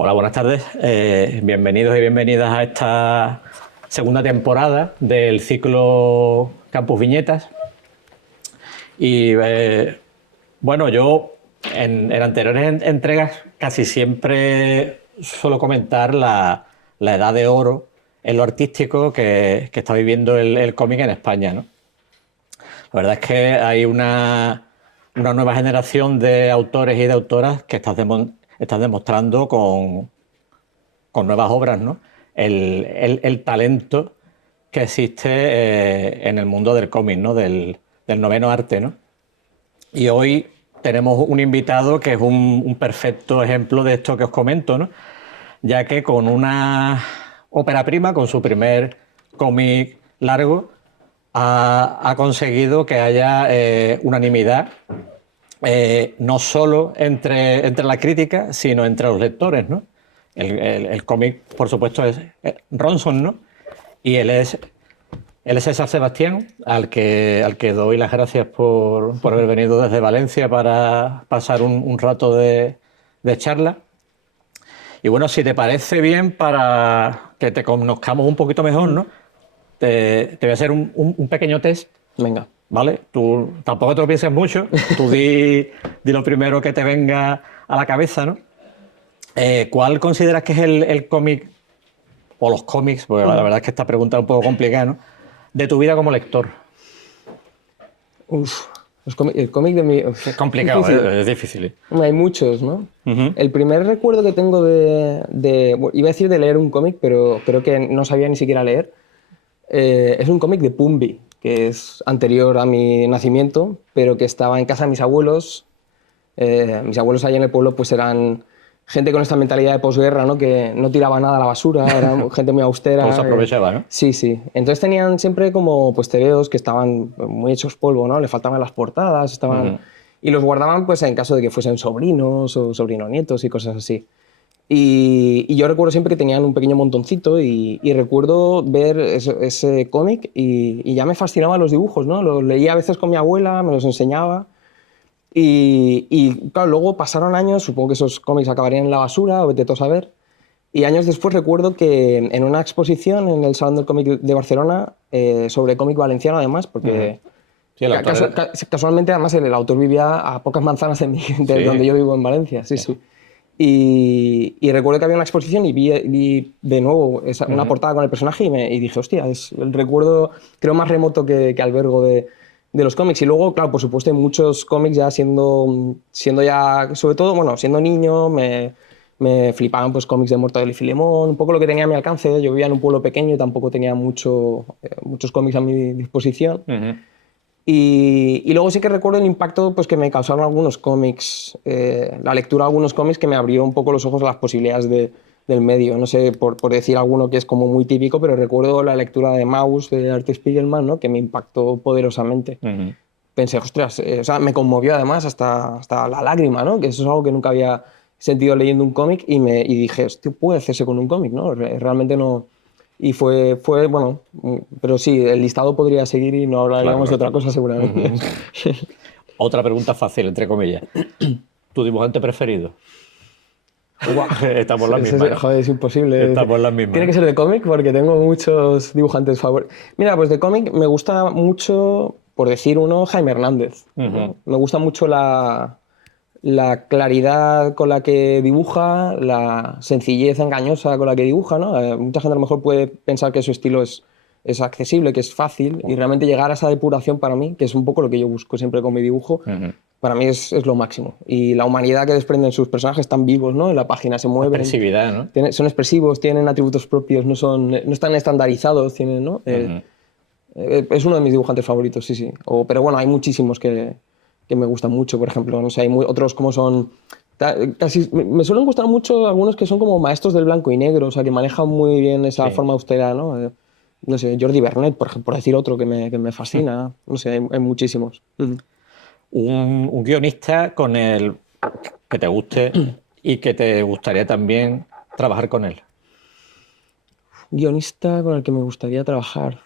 Hola, buenas tardes. Bienvenidos y bienvenidas a esta segunda temporada del ciclo Campus Viñetas. Y bueno, yo en anteriores entregas casi siempre suelo comentar la edad de oro en lo artístico que está viviendo el cómic en España, ¿no? La verdad es que hay una nueva generación de autores y de autoras que están demostrando con nuevas obras, ¿no? El talento que existe en el mundo del cómic, ¿no? Del noveno arte, ¿no? Y hoy tenemos un invitado que es un perfecto ejemplo de esto que os comento, ¿no? Ya que con una ópera prima, con su primer cómic largo, ha conseguido que haya unanimidad, no solo entre la crítica, sino entre los lectores, ¿no? El cómic, por supuesto, es Ronson, ¿no? Y él es César Sebastián, al que doy las gracias por haber venido desde Valencia para pasar un rato de charla. Y bueno, si te parece bien, para que te conozcamos un poquito mejor, ¿no? Te voy a hacer un pequeño test. Venga. ¿Vale? Tú tampoco te lo pienses mucho, tú di lo primero que te venga a la cabeza, ¿no? ¿Cuál consideras que es el cómic, o los cómics, porque la verdad es que esta pregunta es un poco complicada, ¿no? De tu vida como lector? Uf, el cómic de mi... Es complicado, difícil. es difícil. Hombre, hay muchos, ¿no? Ujú. El primer recuerdo que tengo bueno, iba a decir de leer un cómic, pero creo que no sabía ni siquiera leer. Es un cómic de Pumbi, que es anterior a mi nacimiento, pero que estaba en casa de mis abuelos. Mis abuelos allá en el pueblo pues eran gente con esta mentalidad de posguerra, ¿no? Que no tiraba nada a la basura, eran gente muy austera. Todo se aprovechaba, ¿no? Sí, sí. Entonces tenían siempre como pues tebeos que estaban muy hechos polvo, ¿no? Le faltaban las portadas, estaban... Ujú. Y los guardaban pues en caso de que fuesen sobrinos o sobrinonietos y cosas así. Y yo recuerdo siempre que tenían un pequeño montoncito y recuerdo ver ese cómic y ya me fascinaban los dibujos, ¿no? Los leía a veces con mi abuela, me los enseñaba. Y claro, luego pasaron años, supongo que esos cómics acabarían en la basura, o vete tú a saber. Y años después recuerdo que en una exposición en el Salón del Cómic de Barcelona, sobre cómic valenciano además, porque Sí, el autor casualmente además el autor vivía a pocas manzanas de Sí. donde yo vivo en Valencia, sí, sí. Y recuerdo que había una exposición y vi de nuevo una portada con el personaje y dije, hostia, es el recuerdo creo más remoto que albergo de los cómics. Y luego, claro, por supuesto, hay muchos cómics ya siendo ya, sobre todo, bueno, siendo niño, me flipaban pues cómics de Mortadelo y Filemón, un poco lo que tenía a mi alcance. Yo vivía en un pueblo pequeño y tampoco tenía muchos cómics a mi disposición. Ujú. Y luego sí que recuerdo el impacto pues, que me causaron algunos cómics, la lectura de algunos cómics que me abrió un poco los ojos a las posibilidades del medio. No sé, por decir alguno que es como muy típico, pero recuerdo la lectura de Maus de Art Spiegelman, ¿no? Que me impactó poderosamente. Ujú. Pensé, ostras, o sea, me conmovió además hasta la lágrima, ¿no? Que eso es algo que nunca había sentido leyendo un cómic y dije, hostia, puede hacerse con un cómic, ¿no? Realmente no... Y fue, bueno, pero sí, el listado podría seguir y no hablaríamos Claro, de claro. otra cosa seguramente. Otra pregunta fácil, entre comillas. ¿Tu dibujante preferido? Guau, Estamos las mismas, ¿no? joder, es imposible. Estamos las mismas, Tiene que ¿no? ser de cómic porque tengo muchos dibujantes favoritos. Mira, pues de cómic me gusta mucho, por decir uno, Jaime Hernández, Ujú. ¿no? Me gusta mucho la claridad con la que dibuja, la sencillez engañosa con la que dibuja, ¿no? Mucha gente a lo mejor puede pensar que su estilo es accesible, que es fácil, y realmente llegar a esa depuración para mí, que es un poco lo que yo busco siempre con mi dibujo, Ujú. para mí es lo máximo. Y la humanidad que desprenden sus personajes tan vivos, ¿no? En la página se La mueven, expresividad, ¿no? son expresivos, tienen atributos propios, no están estandarizados, tienen, ¿no? Ujú. Es uno de mis dibujantes favoritos, sí, sí. Pero bueno, hay muchísimos que me gustan mucho, por ejemplo. No sé, hay otros como son... Casi, me suelen gustar mucho algunos que son como maestros del blanco y negro, o sea, que manejan muy bien esa Sí. forma austera, ¿no? No sé, Jordi Vernet, por decir otro que me fascina. No sé, hay muchísimos. Un guionista con el que te guste y que te gustaría también trabajar con él. Guionista con el que me gustaría trabajar.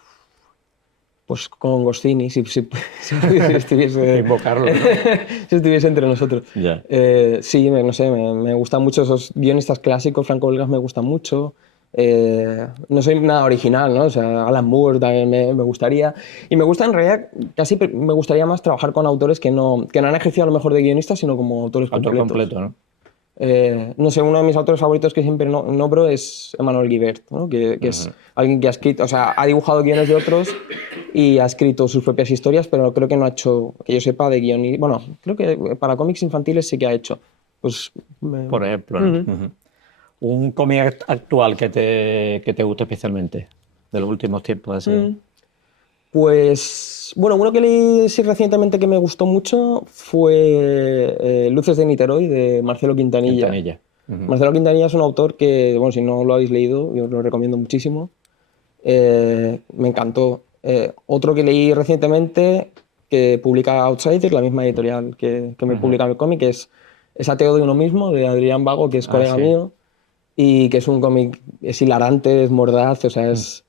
Pues con Goscinny, si estuviese, Invocarlo, ¿no? si estuviese entre nosotros. Ya. Sí, no sé, me gustan mucho esos guionistas clásicos, franco-belgas me gustan mucho. No soy nada original, ¿no? O sea, Alan Moore también me gustaría. Y me gusta, en realidad, me gustaría más trabajar con autores que no han ejercido a lo mejor de guionistas, sino como autores Autor completos. completo, ¿no? No sé, uno de mis autores favoritos que siempre nombro es Emmanuel Guibert, ¿no? Que es alguien que ha escrito, o sea, ha dibujado guiones de otros y ha escrito sus propias historias, pero creo que no ha hecho, que yo sepa, de guion. Bueno, creo que para cómics infantiles sí que ha hecho. Pues, Por ejemplo, ¿no? Un cómic actual que te guste especialmente, de los últimos tiempos, así. Pues, bueno, uno que leí sí, recientemente que me gustó mucho fue Luces de Niterói, de Marcelo Quintanilla. Quintanilla. Marcelo Quintanilla es un autor que, bueno, si no lo habéis leído, yo os lo recomiendo muchísimo. Me encantó. Otro que leí recientemente, que publica Outsider, la misma editorial que me publica el cómic, es Ateo de uno mismo, de Adrián Vago, que es colega sí. mío, y que es un cómic, es hilarante, es mordaz, o sea, es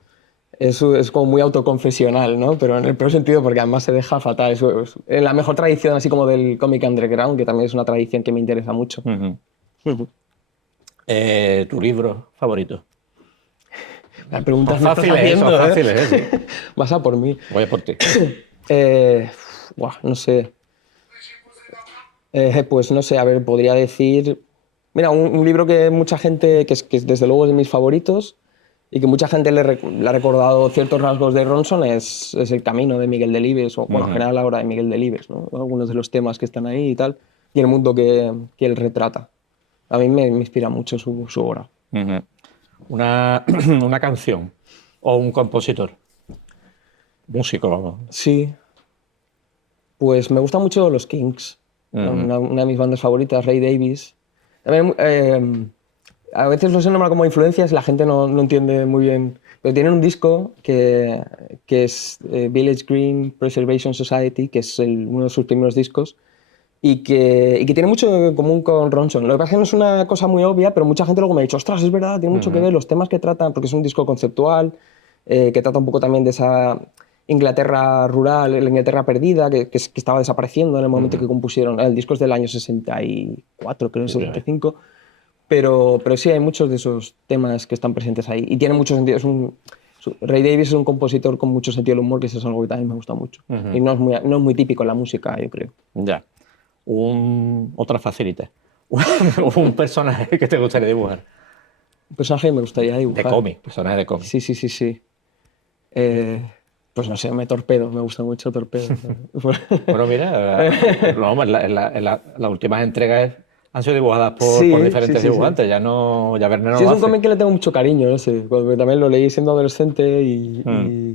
como muy autoconfesional, ¿no? Pero en el peor sentido, porque además se deja fatal. Es en la mejor tradición, así como del cómic underground, que también es una tradición que me interesa mucho. ¿Tu libro favorito? Las preguntas Son fáciles, son fáciles, sí. Vas a por mí. Voy a por ti. No sé. Pues no sé, a ver, podría decir... Mira, un libro que mucha gente, que desde luego es de mis favoritos, y que mucha gente le ha recordado ciertos rasgos de Ronson, es El camino de Miguel Delibes, o bueno, en general la obra de Miguel Delibes, ¿no? Algunos de los temas que están ahí y tal, y el mundo que él retrata. A mí me inspira mucho su obra. Una canción o un compositor. Músico, vamos. Sí. Pues me gustan mucho los Kings, una de mis bandas favoritas, Ray Davies. También, a veces los he nombrado como influencias, la gente no entiende muy bien, pero tienen un disco que es Village Green Preservation Society, que es uno de sus primeros discos, y que tiene mucho en común con Ronson. Lo que pasa es que no es una cosa muy obvia, pero mucha gente luego me ha dicho, ostras, es verdad, tiene mucho que ver los temas que tratan, porque es un disco conceptual, que trata un poco también de esa Inglaterra rural, la Inglaterra perdida, que estaba desapareciendo en el momento que compusieron. El disco es del año 64, creo, 65. Pero sí hay muchos de esos temas que están presentes ahí. Y tiene mucho sentido. Ray Davies es un compositor con mucho sentido del humor, que eso es algo que también me gusta mucho. Y no es muy típico en la música, yo creo. Ya. Otra facilita. Un personaje que te gustaría dibujar. Un personaje que me gustaría dibujar. De cómic, personaje de cómic. Sí. Pues no sé, Torpedo, me gusta mucho Torpedo. Bueno, mira, las últimas entregas han sido dibujadas por diferentes dibujantes, ya Verne no Sí, lo es un hace. cómic que le tengo mucho cariño, no sé, porque también lo leí siendo adolescente y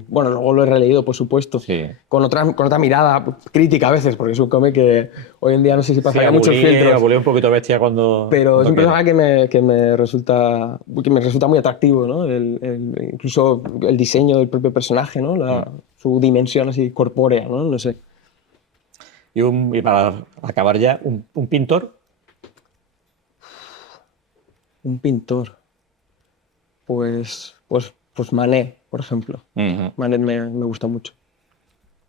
bueno, luego lo he releído, por supuesto, con otra mirada crítica a veces, porque es un cómic que hoy en día no sé si pasaría muchos filtros. Abulí un poquito bestia cuando... Pero es un personaje que me resulta muy atractivo, ¿no? Incluso el diseño del propio personaje, ¿no? Su dimensión así corpórea, ¿no? No sé. Y para acabar ya, un pintor. Un pintor. Pues Manet, por ejemplo. Manet me gusta mucho.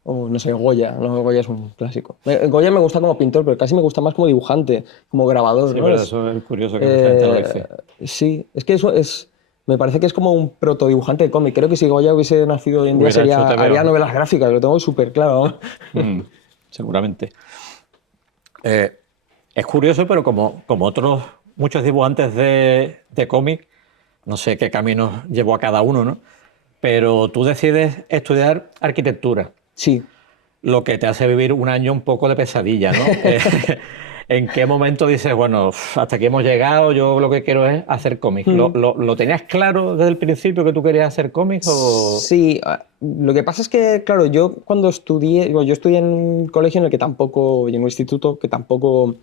O no sé, Goya. No, Goya es un clásico. Goya me gusta como pintor, pero casi me gusta más como dibujante, como grabador. Sí, ¿no? pero eso es curioso que mucha gente lo dice. Sí, es que eso me parece que es como un protodibujante de cómic. Creo que si Goya hubiese nacido hoy en día haría novelas gráficas, lo tengo súper claro. Seguramente. Es curioso, pero como otros muchos dibujantes de cómic, no sé qué caminos llevó a cada uno, ¿no? Pero tú decides estudiar arquitectura. Sí. Lo que te hace vivir un año un poco de pesadilla, ¿no? ¿En qué momento dices, bueno, hasta aquí hemos llegado, yo lo que quiero es hacer cómics? ¿Lo tenías claro desde el principio que tú querías hacer cómics? O... Sí, lo que pasa es que, claro, yo cuando estudié en un colegio en el que tampoco, y en un instituto que tampoco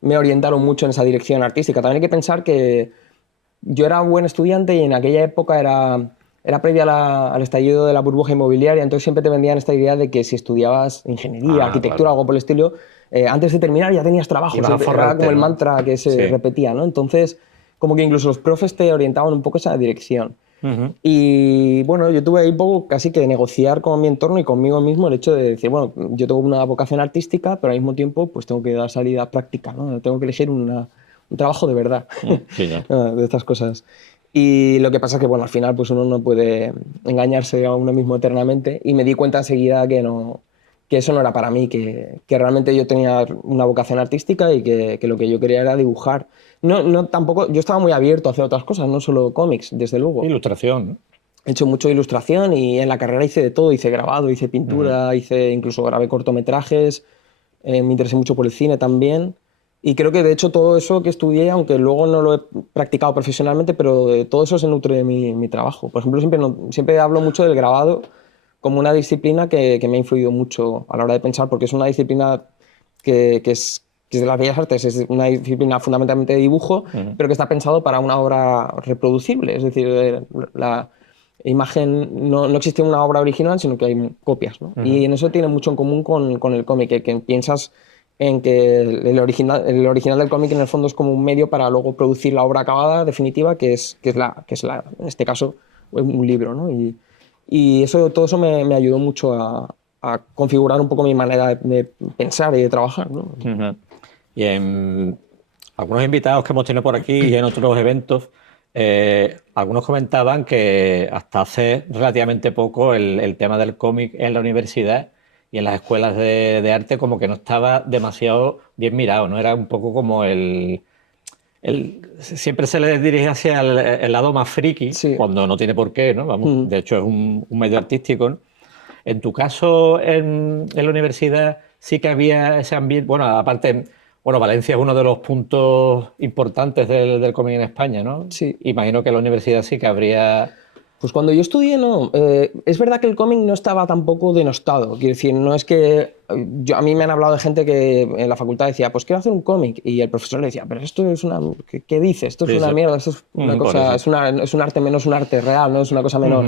me orientaron mucho en esa dirección artística. También hay que pensar que yo era buen estudiante y en aquella época era previa al estallido de la burbuja inmobiliaria, entonces siempre te vendían esta idea de que si estudiabas ingeniería, arquitectura o algo por el estilo, antes de terminar ya tenías trabajo. Era como el mantra que se repetía, ¿no? Entonces, como que incluso los profes te orientaban un poco esa dirección. Y bueno, yo tuve ahí un poco casi que negociar con mi entorno y conmigo mismo el hecho de decir, bueno, yo tengo una vocación artística, pero al mismo tiempo pues tengo que dar salida práctica, ¿no? Tengo que elegir un trabajo de verdad, Sí, ya. de estas cosas. Y lo que pasa es que, bueno, al final pues uno no puede engañarse a uno mismo eternamente y me di cuenta enseguida que no, que eso no era para mí, que realmente yo tenía una vocación artística y que lo que yo quería era dibujar. No, tampoco, yo estaba muy abierto a hacer otras cosas, no solo cómics, desde luego. Ilustración, ¿no? He hecho mucho ilustración y en la carrera hice de todo, hice grabado, hice pintura, incluso grabé cortometrajes, me interesé mucho por el cine también. Y creo que de hecho todo eso que estudié, aunque luego no lo he practicado profesionalmente, pero todo eso se nutre de mi trabajo. Por ejemplo, siempre hablo mucho del grabado como una disciplina que me ha influido mucho a la hora de pensar, porque es una disciplina que es de las bellas artes, es una disciplina fundamentalmente de dibujo, pero que está pensado para una obra reproducible. Es decir, la imagen, no existe una obra original, sino que hay copias, ¿no? Y en eso tiene mucho en común con el cómic, que piensas en que el original del cómic en el fondo es como un medio para luego producir la obra acabada definitiva, que es en este caso, un libro, ¿no? Y eso, todo eso me ayudó mucho a configurar un poco mi manera de pensar y de trabajar, ¿no? Y en algunos invitados que hemos tenido por aquí y en otros eventos, algunos comentaban que hasta hace relativamente poco el tema del cómic en la universidad y en las escuelas de arte como que no estaba demasiado bien mirado, ¿no? Era un poco como siempre se le dirige hacia el lado más friki, Sí. cuando no tiene por qué, ¿no? Vamos, de hecho es un medio artístico, ¿no? En tu caso, en la universidad sí que había ese ambiente. Bueno, aparte, bueno, Valencia es uno de los puntos importantes del cómic en España, ¿no? Sí. Imagino que en la universidad sí que habría. Pues cuando yo estudié, no. Es verdad que el cómic no estaba tampoco denostado. Quiero decir, no es que. A mí me han hablado de gente que en la facultad decía, pues quiero hacer un cómic. Y el profesor le decía, pero esto es una. ¿Qué dices? Esto es Sí, una sí. mierda, esto es una cosa. Es un arte menos un arte real, no es una cosa menor.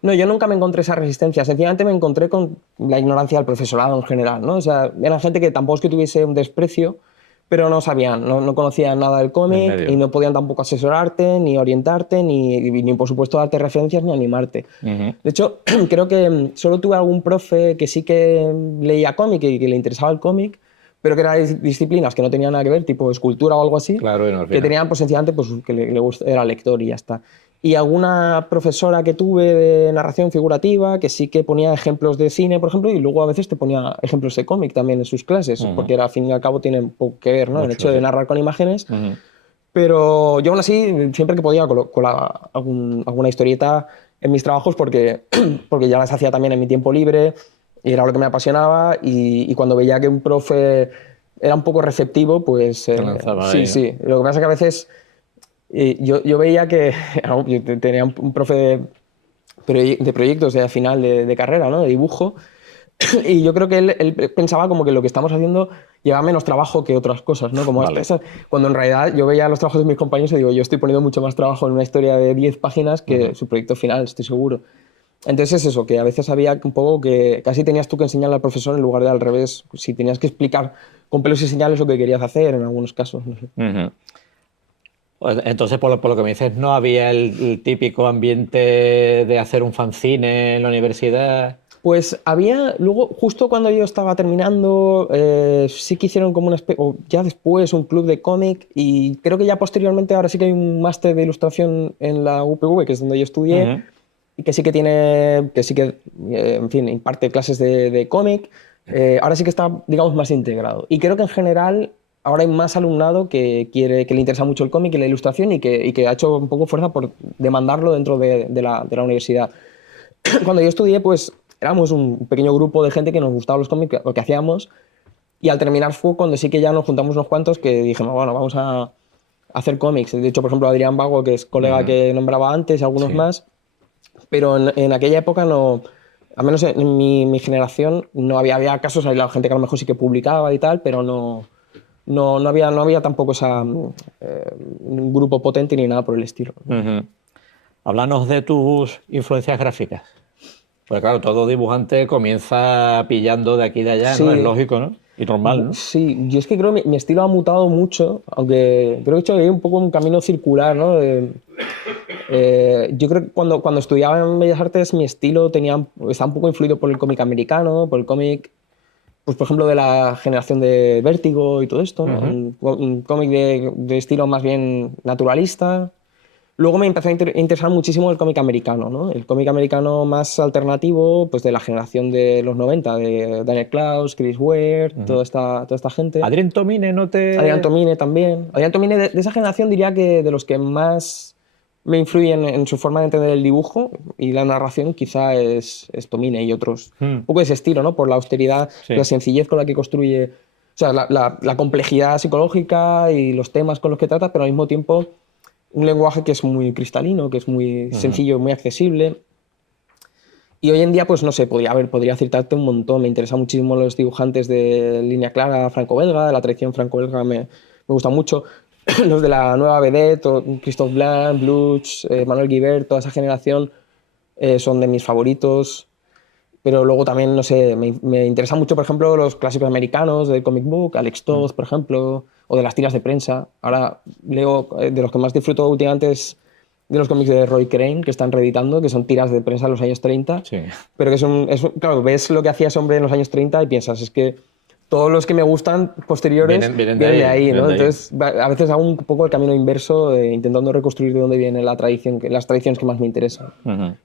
No, yo nunca me encontré esa resistencia. Sencillamente me encontré con la ignorancia del profesorado en general, ¿no? O sea, era gente que tampoco es que tuviese un desprecio, pero no sabían, no conocían nada del cómic medio. y no podían tampoco asesorarte, ni orientarte, ni por supuesto darte referencias, ni animarte. De hecho, creo que solo tuve algún profe que sí que leía cómic y que le interesaba el cómic, pero que eran disciplinas que no tenían nada que ver, tipo escultura o algo así, Claro, y no, al que final. tenían pues sencillamente pues, que era lector y ya está. Y alguna profesora que tuve de narración figurativa que sí que ponía ejemplos de cine, por ejemplo, y luego a veces te ponía ejemplos de cómic también en sus clases, porque al fin y al cabo tienen poco que ver, ¿no? Mucho, El hecho de sí. narrar con imágenes. Pero yo aún así, siempre que podía, colaba alguna historieta en mis trabajos porque ya las hacía también en mi tiempo libre y era lo que me apasionaba y cuando veía que un profe era un poco receptivo, pues Te lanzaba sí, ahí, ¿no? sí. Lo que pasa es que a veces yo veía que yo tenía un profe de proyectos de final de carrera, ¿no? De dibujo, y yo creo que él pensaba como que lo que estamos haciendo lleva menos trabajo que otras cosas, ¿no? Como Vale. cuando en realidad yo veía los trabajos de mis compañeros y digo, yo estoy poniendo mucho más trabajo en una historia de 10 páginas que su proyecto final, estoy seguro. Entonces es eso, que a veces había un poco que casi tenías tú que enseñarle al profesor en lugar de al revés, si tenías que explicar con pelos y señales lo que querías hacer en algunos casos, no sé. Pues entonces, por lo que me dices, no había el típico ambiente de hacer un fanzine en la universidad. Pues había, luego, justo cuando yo estaba terminando, sí que hicieron como o ya después un club de cómic y creo que ya posteriormente ahora sí que hay un máster de ilustración en la UPV, que es donde yo estudié, y que sí que en fin, imparte clases de cómic. Ahora sí que está, digamos, más integrado. Y creo que en general ahora hay más alumnado que le interesa mucho el cómic y la ilustración y que ha hecho un poco fuerza por demandarlo dentro de la universidad. Cuando yo estudié, pues éramos un pequeño grupo de gente que nos gustaba los cómics, lo que hacíamos, y al terminar fue cuando sí que ya nos juntamos unos cuantos que dijimos, bueno, vamos a hacer cómics. De hecho, por ejemplo, Adrián Vago, que es colega que nombraba antes, y algunos Sí. más, pero en aquella época no, al menos en mi generación, no había casos, había gente que a lo mejor sí que publicaba y tal, pero no había tampoco un grupo potente ni nada por el estilo. Háblanos de tus influencias gráficas. Porque claro, todo dibujante comienza pillando de aquí y de allá, ¿no? Es Sí. lógico, ¿no? Y normal, ¿no? Sí, yo es que creo que mi estilo ha mutado mucho, aunque creo que he hecho ahí un poco un camino circular, ¿no? Yo creo que cuando estudiaba en Bellas Artes mi estilo estaba un poco influido por el cómic americano, por el cómic, pues por ejemplo, de la generación de Vértigo y todo esto, ¿no? Un cómic de estilo más bien naturalista. Luego me empezó a interesar muchísimo el cómic americano, ¿no? El cómic americano más alternativo, pues de la generación de los 90, de Daniel Klaus, Chris Ware, toda esta gente. Adrien Tomine, ¿no te...? Adrián Tomine también. Adrián Tomine, de esa generación diría que de los que más me influyen en su forma de entender el dibujo y la narración quizá es Tomine y otros. Un poco de ese estilo, ¿no? Por la austeridad, Sí. la sencillez con la que construye, o sea, la complejidad psicológica y los temas con los que trata, pero al mismo tiempo un lenguaje que es muy cristalino, que es muy sencillo, muy accesible. Y hoy en día, pues no sé, podría citarte un montón. Me interesan muchísimo los dibujantes de línea clara franco-belga, de la tradición franco-belga me gusta mucho. Los de la nueva Vedette, Christophe Blanc, Bluch, Manuel Guibert, toda esa generación son de mis favoritos. Pero luego también, no sé, me interesan mucho, por ejemplo, los clásicos americanos del comic book, Alex Toth, por ejemplo, o de las tiras de prensa. Ahora leo, de los que más disfruto últimamente es de los cómics de Roy Crane, que están reeditando, que son tiras de prensa de los años 30. Sí. Pero que claro, ves lo que hacía ese hombre en los años 30 y piensas, es que todos los que me gustan posteriores Vienen de ahí, ¿no? vienen de ahí. Entonces, a veces hago un poco el camino inverso, intentando reconstruir de dónde viene las tradiciones que más me interesan.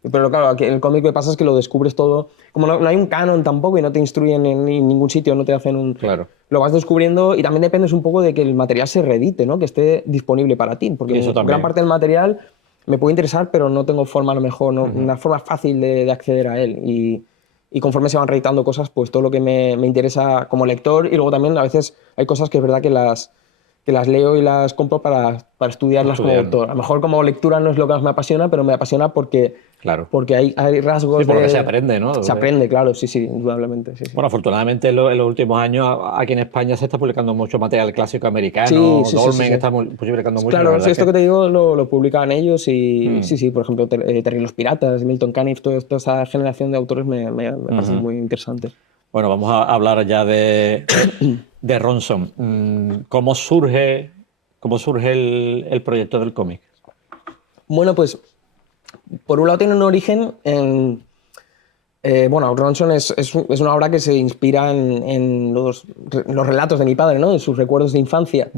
Pero claro, aquí en el cómic lo que pasa es que lo descubres todo, como no hay un canon tampoco y no te instruyen en ningún sitio, no te hacen un... Claro. Lo vas descubriendo y también dependes un poco de que el material se reedite, ¿no? Que esté disponible para ti, porque Y eso también. gran parte del material me puede interesar, pero no tengo forma, a lo mejor, una forma fácil de acceder a él. Y conforme se van reeditando cosas, pues todo lo que me interesa como lector, y luego también a veces hay cosas que es verdad que las leo y las compro para estudiarlas como autor. A lo mejor como lectura no es lo que más me apasiona, pero me apasiona porque Claro. hay rasgos Sí, por lo que de... se aprende, ¿no? Se aprende, claro, sí, indudablemente. Sí, sí. Bueno, afortunadamente en los últimos años aquí en España se está publicando mucho material clásico americano. Sí. Dolmen está publicando mucho. Claro, la verdad esto que que te digo lo publican ellos y sí, por ejemplo, Terry los Piratas, Milton Caniff, toda esa generación de autores me parecen muy interesantes. Bueno, vamos a hablar ya de Ronson. ¿Cómo surge el proyecto del cómic? Bueno, pues por un lado tiene un origen en... bueno, Ronson es una obra que se inspira en los relatos de mi padre, ¿no? En sus recuerdos de infancia.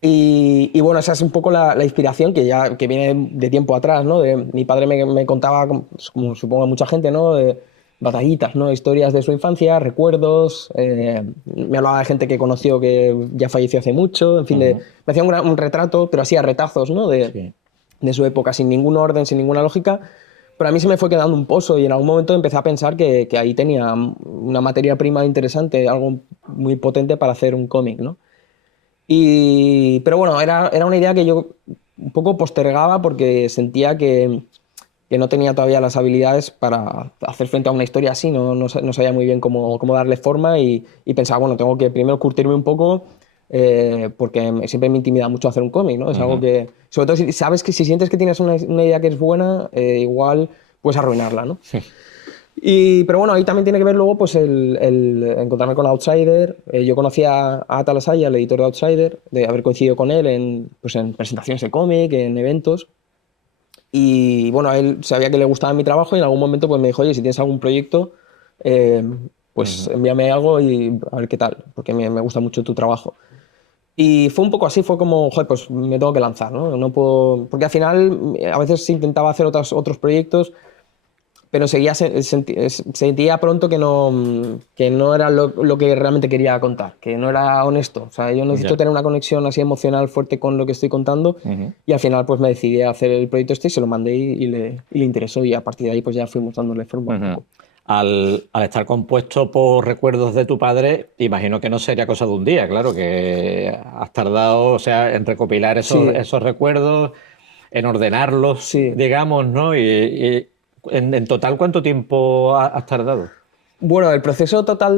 Y bueno, esa es un poco la inspiración que viene de tiempo atrás, ¿no? Mi padre me contaba, como supongo mucha gente, ¿no? Batallitas, ¿no? Historias de su infancia, recuerdos. Me hablaba de gente que conoció que ya falleció hace mucho. En fin, me hacía un retrato, pero así a retazos, ¿no? De su época, sin ningún orden, sin ninguna lógica. Pero a mí se me fue quedando un pozo y en algún momento empecé a pensar que ahí tenía una materia prima interesante, algo muy potente para hacer un cómic, ¿no? Pero bueno, era una idea que yo un poco postergaba porque sentía que no tenía todavía las habilidades para hacer frente a una historia así, no sabía muy bien cómo darle forma y pensaba, bueno, tengo que primero curtirme un poco porque siempre me intimida mucho hacer un cómic, ¿no? Es algo que, sobre todo si sabes que si sientes que tienes una idea que es buena, igual puedes arruinarla, ¿no? Pero bueno, ahí también tiene que ver luego pues el encontrarme con Outsider. Yo conocía a Atal Asaya, el editor de Outsider, de haber coincidido con él en presentaciones de cómic, en eventos. Y bueno, a él sabía que le gustaba mi trabajo y en algún momento pues me dijo, oye, si tienes algún proyecto, pues envíame algo y a ver qué tal, porque me gusta mucho tu trabajo. Y fue un poco así, fue como, joder, pues me tengo que lanzar, ¿no? No puedo... Porque al final a veces intentaba hacer otros proyectos, pero sentía pronto que no era lo que realmente quería contar, que no era honesto. O sea, yo necesito tener una conexión así emocional fuerte con lo que estoy contando y al final pues me decidí a hacer el proyecto y se lo mandé y le interesó y a partir de ahí pues ya fuimos dándole forma un poco. Al estar compuesto por recuerdos de tu padre, imagino que no sería cosa de un día, claro, que has tardado, o sea, en recopilar esos recuerdos, en ordenarlos, digamos, ¿no? Y en total, ¿cuánto tiempo has tardado? Bueno, el proceso total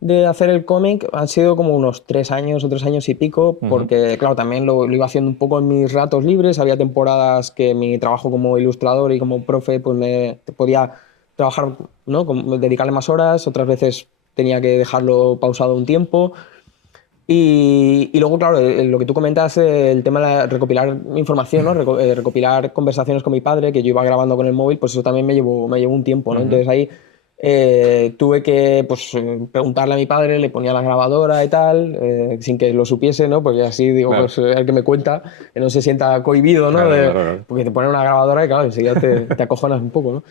de hacer el cómic han sido como unos 3 años o 3 años y pico, porque claro, también lo iba haciendo un poco en mis ratos libres. Había temporadas que mi trabajo como ilustrador y como profe pues me podía trabajar, ¿no? Dedicarle más horas, otras veces tenía que dejarlo pausado un tiempo. Y luego, claro, lo que tú comentas, el tema de recopilar información, ¿no? Recopilar conversaciones con mi padre, que yo iba grabando con el móvil, pues eso también me llevó un tiempo, ¿no? Entonces ahí tuve que pues, preguntarle a mi padre, le ponía la grabadora y tal, sin que lo supiese, ¿no? Porque así, digo, Claro. pues el que me cuenta, que no se sienta cohibido, ¿no? Claro, claro, claro. Porque te ponen una grabadora y, claro, enseguida te acojonas un poco, ¿no?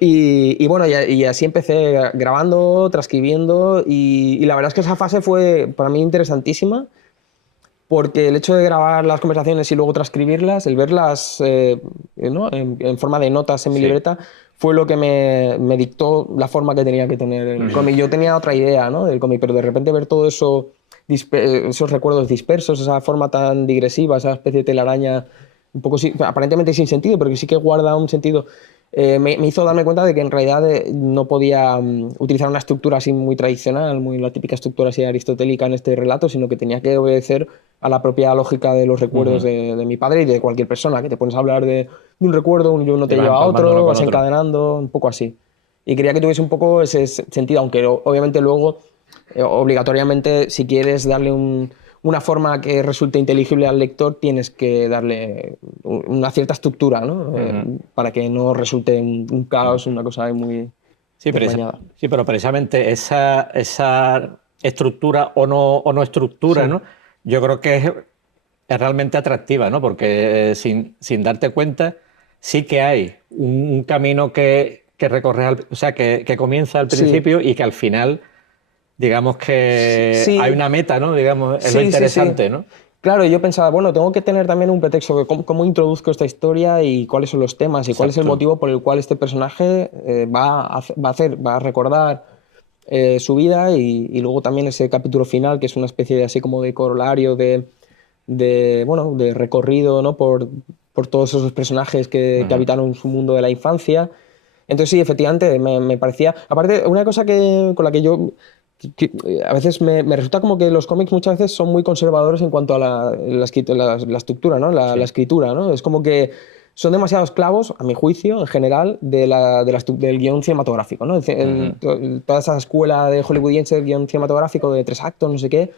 Y bueno, y así empecé grabando, transcribiendo y la verdad es que esa fase fue para mí interesantísima porque el hecho de grabar las conversaciones y luego transcribirlas, el verlas ¿no? en forma de notas en mi Sí. libreta, fue lo que me dictó la forma que tenía que tener el cómic. Yo tenía otra idea, ¿no? Del cómic, pero de repente ver todo eso, esos recuerdos dispersos, esa forma tan digresiva, esa especie de telaraña, un poco aparentemente sin sentido, pero que sí que guarda un sentido, me hizo darme cuenta de que en realidad no podía utilizar una estructura así muy tradicional, muy la típica estructura así aristotélica en este relato, sino que tenía que obedecer a la propia lógica de los recuerdos de mi padre y de cualquier persona, que te pones a hablar de un recuerdo, uno Y te vas lleva a empalmando uno otro, con vas otro. encadenando, un poco así. Y quería que tuviese un poco ese sentido, aunque obviamente luego, obligatoriamente, si quieres darle una forma que resulte inteligible al lector, tienes que darle una cierta estructura, ¿no? Para que no resulte un caos, una cosa ahí muy Sí, desmañada. sí, pero precisamente esa estructura o no estructura, Sí, ¿no? Yo creo que es realmente atractiva, ¿no? Porque sin darte cuenta, sí que hay un camino que recorres, o sea, que comienza al sí, principio y que al final, digamos que hay sí, una meta, ¿no? Digamos, es lo sí, sí, sí. interesante, ¿no? Claro, yo pensaba, bueno, tengo que tener también un pretexto, de cómo introduzco esta historia y cuáles son los temas y cuál es el Exacto. motivo por el cual este personaje va a recordar su vida y luego también ese capítulo final, que es una especie de así como de corolario bueno, de recorrido, ¿no? por todos esos personajes que Ujú. habitaron su mundo de la infancia. Entonces sí, efectivamente, me parecía... Aparte, una cosa con la que yo... a veces me resulta como que los cómics muchas veces son muy conservadores en cuanto a la estructura, ¿no? La Sí. escritura, ¿no? Es como que son demasiado esclavos, a mi juicio, en general, del guión cinematográfico, ¿no? Ujú. Toda esa escuela de hollywoodiense del guión cinematográfico de 3 actos, no sé qué,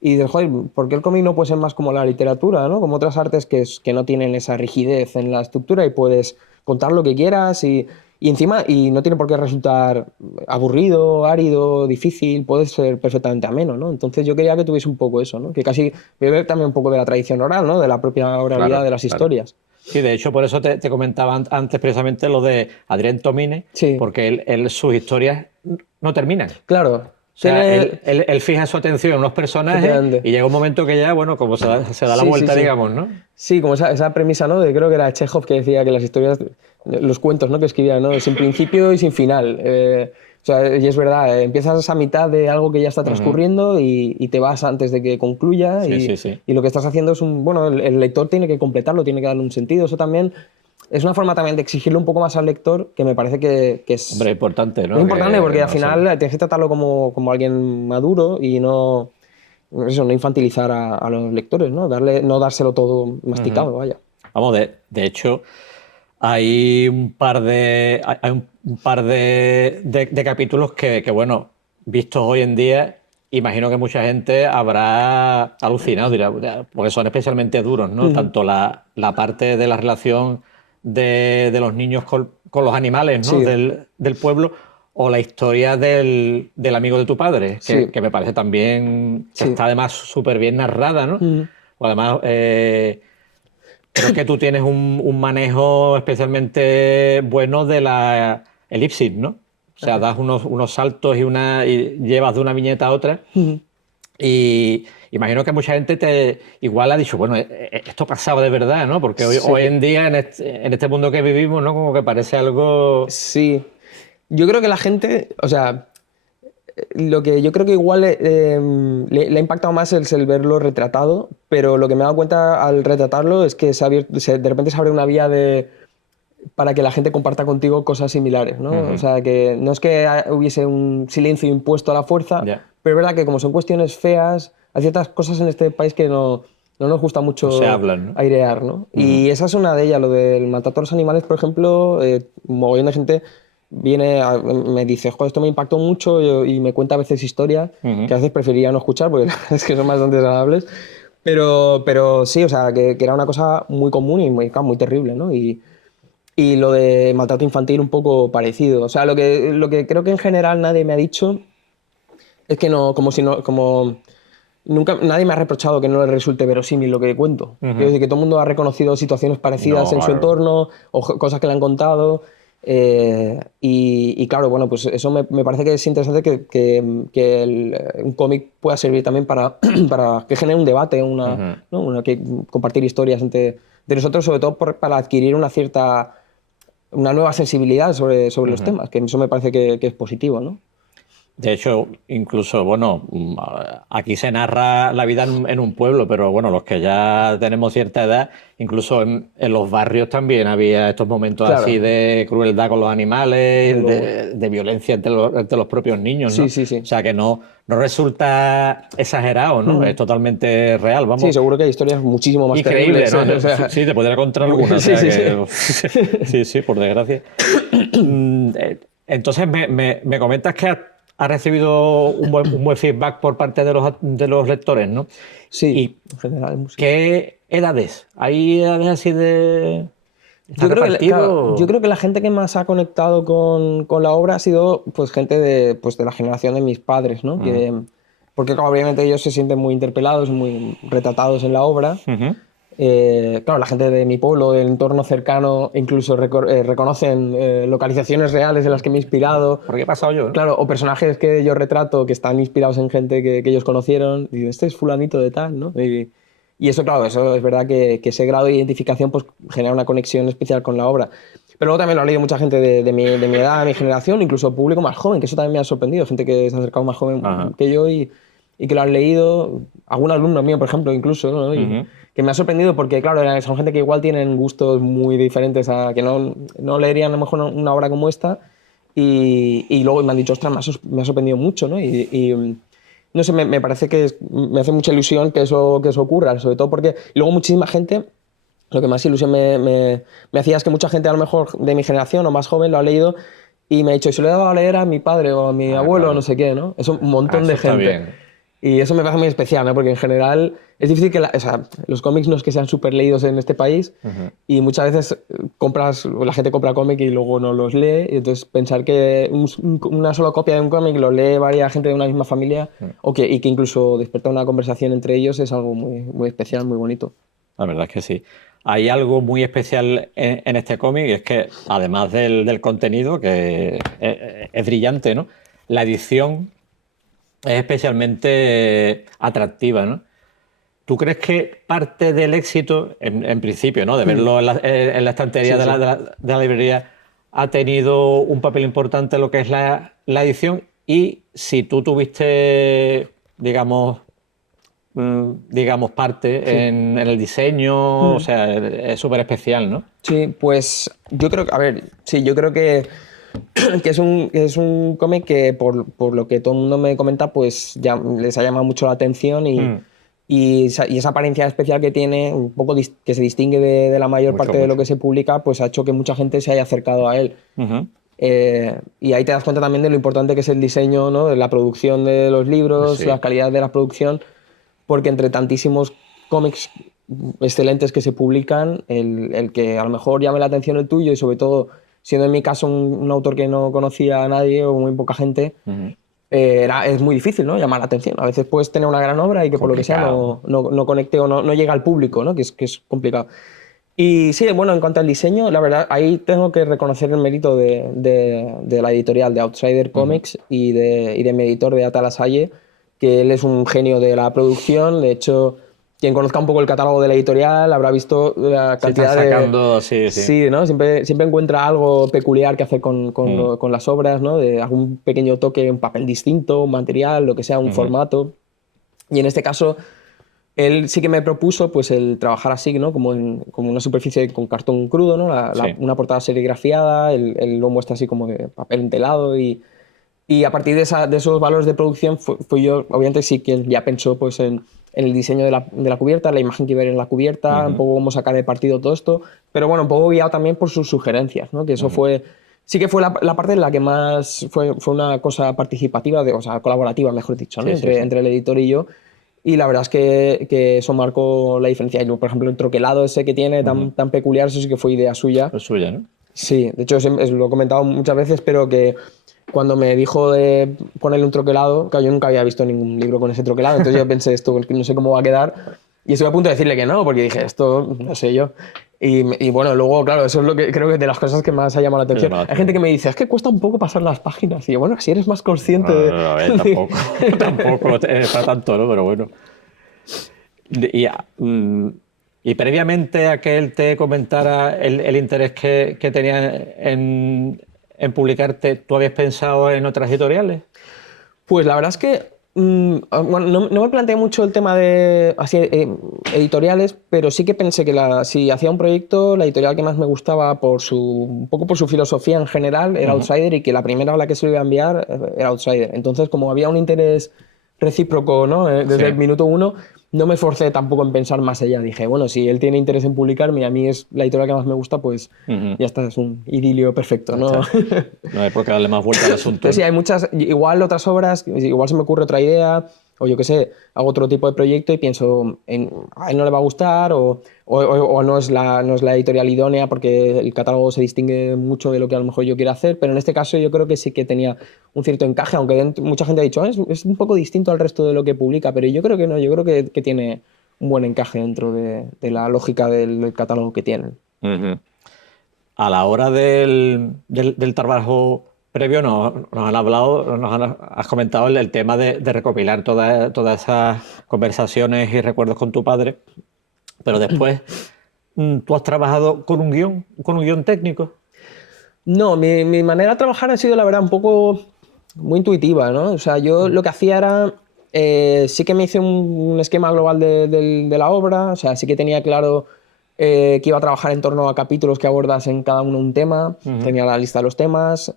y dices, joder, ¿por qué el cómic no puede ser más como la literatura, ¿no? Como otras artes que no tienen esa rigidez en la estructura y puedes contar lo que quieras y encima, y no tiene por qué resultar aburrido, árido, difícil, puede ser perfectamente ameno, ¿no? Entonces yo quería que tuviese un poco eso, ¿no? Que casi beber también un poco de la tradición oral, ¿no? De la propia oralidad Claro, de las claro. historias. Sí, de hecho, por eso te comentaba antes precisamente lo de Adrien Tomine, Sí, porque sus historias no terminan. claro. O sea, Tiene, él fija su atención en unos personajes y efectivamente. llega un momento que ya, bueno, como se da la Sí, sí, vuelta, sí. digamos, ¿no? Sí, como esa premisa, ¿no? Creo que era Chekhov que decía que las historias, los cuentos, ¿no? Que escribía, ¿no? Sin principio y sin final. O sea, y es verdad, empiezas a mitad de algo que ya está Ujú. transcurriendo y te vas antes de que concluya Sí, sí, sí. y lo que estás haciendo es bueno, el lector tiene que completarlo, tiene que darle un sentido. Eso también es una forma también de exigirle un poco más al lector que me parece que Hombre, importante, es ¿no? importante Que porque al no final solo. tienes que tratarlo como alguien maduro y eso, no infantilizar a los lectores, ¿no? No dárselo todo Ujú. masticado, vaya. Vamos, de hecho, hay un par de capítulos bueno, vistos hoy en día, imagino que mucha gente habrá alucinado, dirá, porque son especialmente duros, ¿no? Ujú. Tanto la parte de la relación de los niños con los animales, ¿no? Sí, Del pueblo, o la historia del amigo de tu padre, sí, que me parece también que sí. está además súper bien narrada, ¿no? Ujú. O además, creo que tú tienes un manejo especialmente bueno de la elipsis, ¿no? O sea, das unos saltos y llevas de una viñeta a otra. Ujú. Y imagino que mucha gente igual ha dicho, bueno, esto pasaba de verdad, ¿no? Porque hoy Sí, en día, en este mundo que vivimos, ¿no? Como que parece algo. sí. Yo creo que la gente, o sea, lo que yo creo que igual le ha impactado más es el verlo retratado, pero lo que me he dado cuenta al retratarlo es que de repente se abre una vía para que la gente comparta contigo cosas similares, ¿no? O Ujú. sea, que no es que hubiese un silencio impuesto a la fuerza, Ya, pero es verdad que como son cuestiones feas, hay ciertas cosas en este país que no nos gusta no se mucho hablan, ¿no? airear, ¿no? Ujú. Y esa es una de ellas, lo del maltrato a los animales, por ejemplo, un mogollón de gente me dice, joder, esto me impactó mucho y me cuenta a veces historias que a veces preferiría no escuchar porque es que son bastante desagradables. Pero sí, o sea, que era una cosa muy común y muy, claro, muy terrible, ¿no? Y lo de maltrato infantil un poco parecido. O sea, lo que creo que en general nadie me ha dicho es que no, como nunca nadie me ha reprochado que no le resulte verosímil lo que cuento. Quiero decir que todo el mundo ha reconocido situaciones parecidas No, en su claro. entorno o cosas que le han contado. Y claro, bueno, pues eso me parece que es interesante un cómic pueda servir también para, para que genere un debate, ¿no? Que compartir historias entre nosotros, sobre todo para adquirir una nueva sensibilidad sobre los temas, que eso me parece que es positivo, ¿no? De hecho, incluso, bueno, aquí se narra la vida en un pueblo, pero bueno, los que ya tenemos cierta edad, incluso en los barrios también había estos momentos Claro. así de crueldad con los animales, Desde luego. de violencia entre los propios niños, ¿no? Sí. O sea que no resulta exagerado, ¿no? Es totalmente real, Sí, vamos. seguro que hay historias muchísimo más Increíble, terribles. ¿no? O sea, Sí, te podría contar alguna, o sí, sea sí, que. sí. Sí, por desgracia. Entonces, me comentas que has recibido un buen feedback por parte de los lectores, ¿no? Sí, ¿Y en general. Sí. qué edades? ¿Hay edades así de...? ¿Está Claro, yo repartido? creo que la gente que más ha conectado con la obra ha sido pues, gente de la generación de mis padres, ¿no? Porque claro, obviamente ellos se sienten muy interpelados, muy retratados en la obra. Ujú. Claro, la gente de mi pueblo, del entorno cercano, incluso reconocen localizaciones reales en las que me he inspirado. ¿Por qué he pasado yo? ¿No? Claro, o personajes que yo retrato que están inspirados en gente que ellos conocieron. Y este es fulanito de tal, ¿no? Y eso, claro, eso es verdad que ese grado de identificación pues, genera una conexión especial con la obra. Pero luego también lo ha leído mucha gente de mi edad, de mi generación, incluso público más joven, que eso también me ha sorprendido. Gente que se ha acercado más joven Ajá. que yo y que lo han leído. Algún alumno mío, por ejemplo, incluso, ¿no? Ujú. Que me ha sorprendido porque, claro, son gente que igual tienen gustos muy diferentes, que no leerían a lo mejor una obra como esta. Y luego me han dicho, ostras, me ha sorprendido mucho, ¿no? No sé, me parece me hace mucha ilusión que eso ocurra, sobre todo porque luego muchísima gente, lo que más ilusión me hacía es que mucha gente a lo mejor de mi generación o más joven lo ha leído y me ha dicho, y se lo he dado a leer a mi padre o a mi abuelo o no Claro. sé qué, ¿no? Eso un montón Eso de está gente. bien. Y eso me parece muy especial, ¿no? Porque en general es difícil o sea, los cómics no es que sean súper leídos en este país y muchas veces la gente compra cómic y luego no los lee. Y entonces pensar que una sola copia de un cómic lo lee varias gente de una misma familia y que incluso despierta una conversación entre ellos es algo muy, muy especial, muy bonito. La verdad es que sí. Hay algo muy especial en este cómic y es que, además del contenido, que es brillante, ¿no? La edición es especialmente atractiva, ¿no? ¿Tú crees que parte del éxito, en principio, ¿no? De verlo en la estantería Sí, sí. de la librería, ha tenido un papel importante en lo que es la edición? Y si tú tuviste, digamos, parte Sí. en el diseño, o sea, es súper especial, ¿no? Sí, pues yo creo que, a ver, sí, yo creo que es un cómic que por lo que todo el mundo me comenta, pues ya les ha llamado mucho la atención y esa apariencia especial que tiene, un poco que se distingue de la mayor Mucho, parte de lo mucho. que se publica, pues ha hecho que mucha gente se haya acercado a él. Ujú. Y ahí te das cuenta también de lo importante que es el diseño, ¿no? De la producción de los libros, Sí. la calidad de la producción, porque entre tantísimos cómics excelentes que se publican, el que a lo mejor llame la atención el tuyo y sobre todo siendo en mi caso un autor que no conocía a nadie o muy poca gente, Ujú. es muy difícil, ¿no? Llamar la atención. A veces puedes tener una gran obra y que por lo que sea Complicado. no conecte o no llega al público, ¿no? Que es complicado. Y sí, bueno, en cuanto al diseño, la verdad, ahí tengo que reconocer el mérito de la editorial de Outsider Ujú. Comics y de mi editor de Atalasalle, que él es un genio de la producción. De hecho, quien conozca un poco el catálogo de la editorial habrá visto la Se están cantidad de... sacando, sí, sí. Sí, ¿no? Siempre encuentra algo peculiar que hacer Mm. con las obras, ¿no? De algún pequeño toque, un papel distinto, un material, lo que sea, un Ujú. formato. Y en este caso, él sí que me propuso pues el trabajar así, ¿no? Como una superficie con cartón crudo, ¿no? Sí. Una portada serigrafiada, el lomo está así como de papel entelado y a partir de esos valores de producción fui yo, obviamente sí quien ya pensó pues en el diseño de la cubierta, la imagen que iba a ver en la cubierta, un Ujú. poco cómo sacar de partido todo esto, pero bueno, un poco guiado también por sus sugerencias, ¿no? Que eso Ujú. fue sí que fue la parte en la que más fue una cosa participativa, o sea, colaborativa, mejor dicho, ¿no? Entre el editor y yo. Y la verdad es que eso marcó la diferencia. Y luego, por ejemplo, el troquelado ese que tiene tan peculiar, eso sí que fue idea suya. Es suya, ¿no? Sí, de hecho lo he comentado muchas veces, pero que cuando me dijo de ponerle un troquelado, que yo nunca había visto ningún libro con ese troquelado, entonces yo pensé, esto no sé cómo va a quedar, y estuve a punto de decirle que no, porque dije, esto no sé yo. Y bueno, luego, claro, eso es lo que creo que es de las cosas que más ha llamado la atención. Hay gente que me dice, es que cuesta un poco pasar las páginas. Y yo, bueno, si eres más consciente de... A ver, tampoco está tanto, ¿no? Pero bueno. Y, y previamente a que él te comentara el interés que tenía en publicarte, ¿tú habías pensado en otras editoriales? Pues la verdad es que bueno, no me planteé mucho el tema de así, editoriales, pero sí que pensé que si hacía un proyecto, la editorial que más me gustaba un poco por su filosofía en general era Outsider, y que la primera a la que se lo iba a enviar era Outsider. Entonces, como había un interés recíproco, ¿no? Desde el minuto uno, no me esforcé tampoco en pensar más allá. Dije, bueno, si él tiene interés en publicarme y a mí es la editorial que más me gusta, pues ya está, es un idilio perfecto, ¿no? No hay por qué darle más vuelta al asunto. Entonces, sí, hay muchas, igual otras obras, igual se me ocurre otra idea, o yo qué sé, hago otro tipo de proyecto y pienso, a él no le va a gustar, o no es la editorial idónea porque el catálogo se distingue mucho de lo que a lo mejor yo quiero hacer, pero en este caso yo creo que sí que tenía un cierto encaje, aunque mucha gente ha dicho, es un poco distinto al resto de lo que publica, pero yo creo que no, yo creo que tiene un buen encaje dentro de la lógica del catálogo que tienen. A la hora del trabajo previo nos han hablado, has comentado el tema de recopilar todas esas conversaciones y recuerdos con tu padre, pero después tú has trabajado con un guión técnico. No, mi manera de trabajar ha sido, la verdad, un poco muy intuitiva, ¿no? O sea, yo lo que hacía era, sí que me hice un esquema global de la obra, o sea, sí que tenía claro que iba a trabajar en torno a capítulos que abordas en cada uno un tema, tenía la lista de los temas,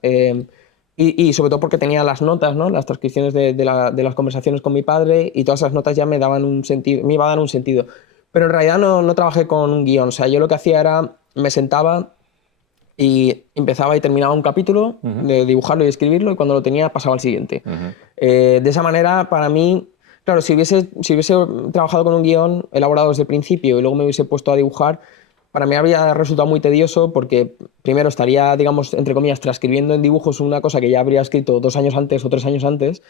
y sobre todo porque tenía las notas, ¿no? Las transcripciones de las conversaciones con mi padre, y todas esas notas ya me daban un sentido, me iba a dar un sentido. Pero en realidad no trabajé con un guión, o sea, yo lo que hacía era, me sentaba y empezaba y terminaba un capítulo, de dibujarlo y escribirlo, y cuando lo tenía pasaba al siguiente. De esa manera, para mí, claro, si hubiese trabajado con un guión elaborado desde el principio y luego me hubiese puesto a dibujar, para mí habría resultado muy tedioso, porque primero estaría, digamos, entre comillas, transcribiendo en dibujos una cosa que ya habría escrito 2 años antes o 3 años antes,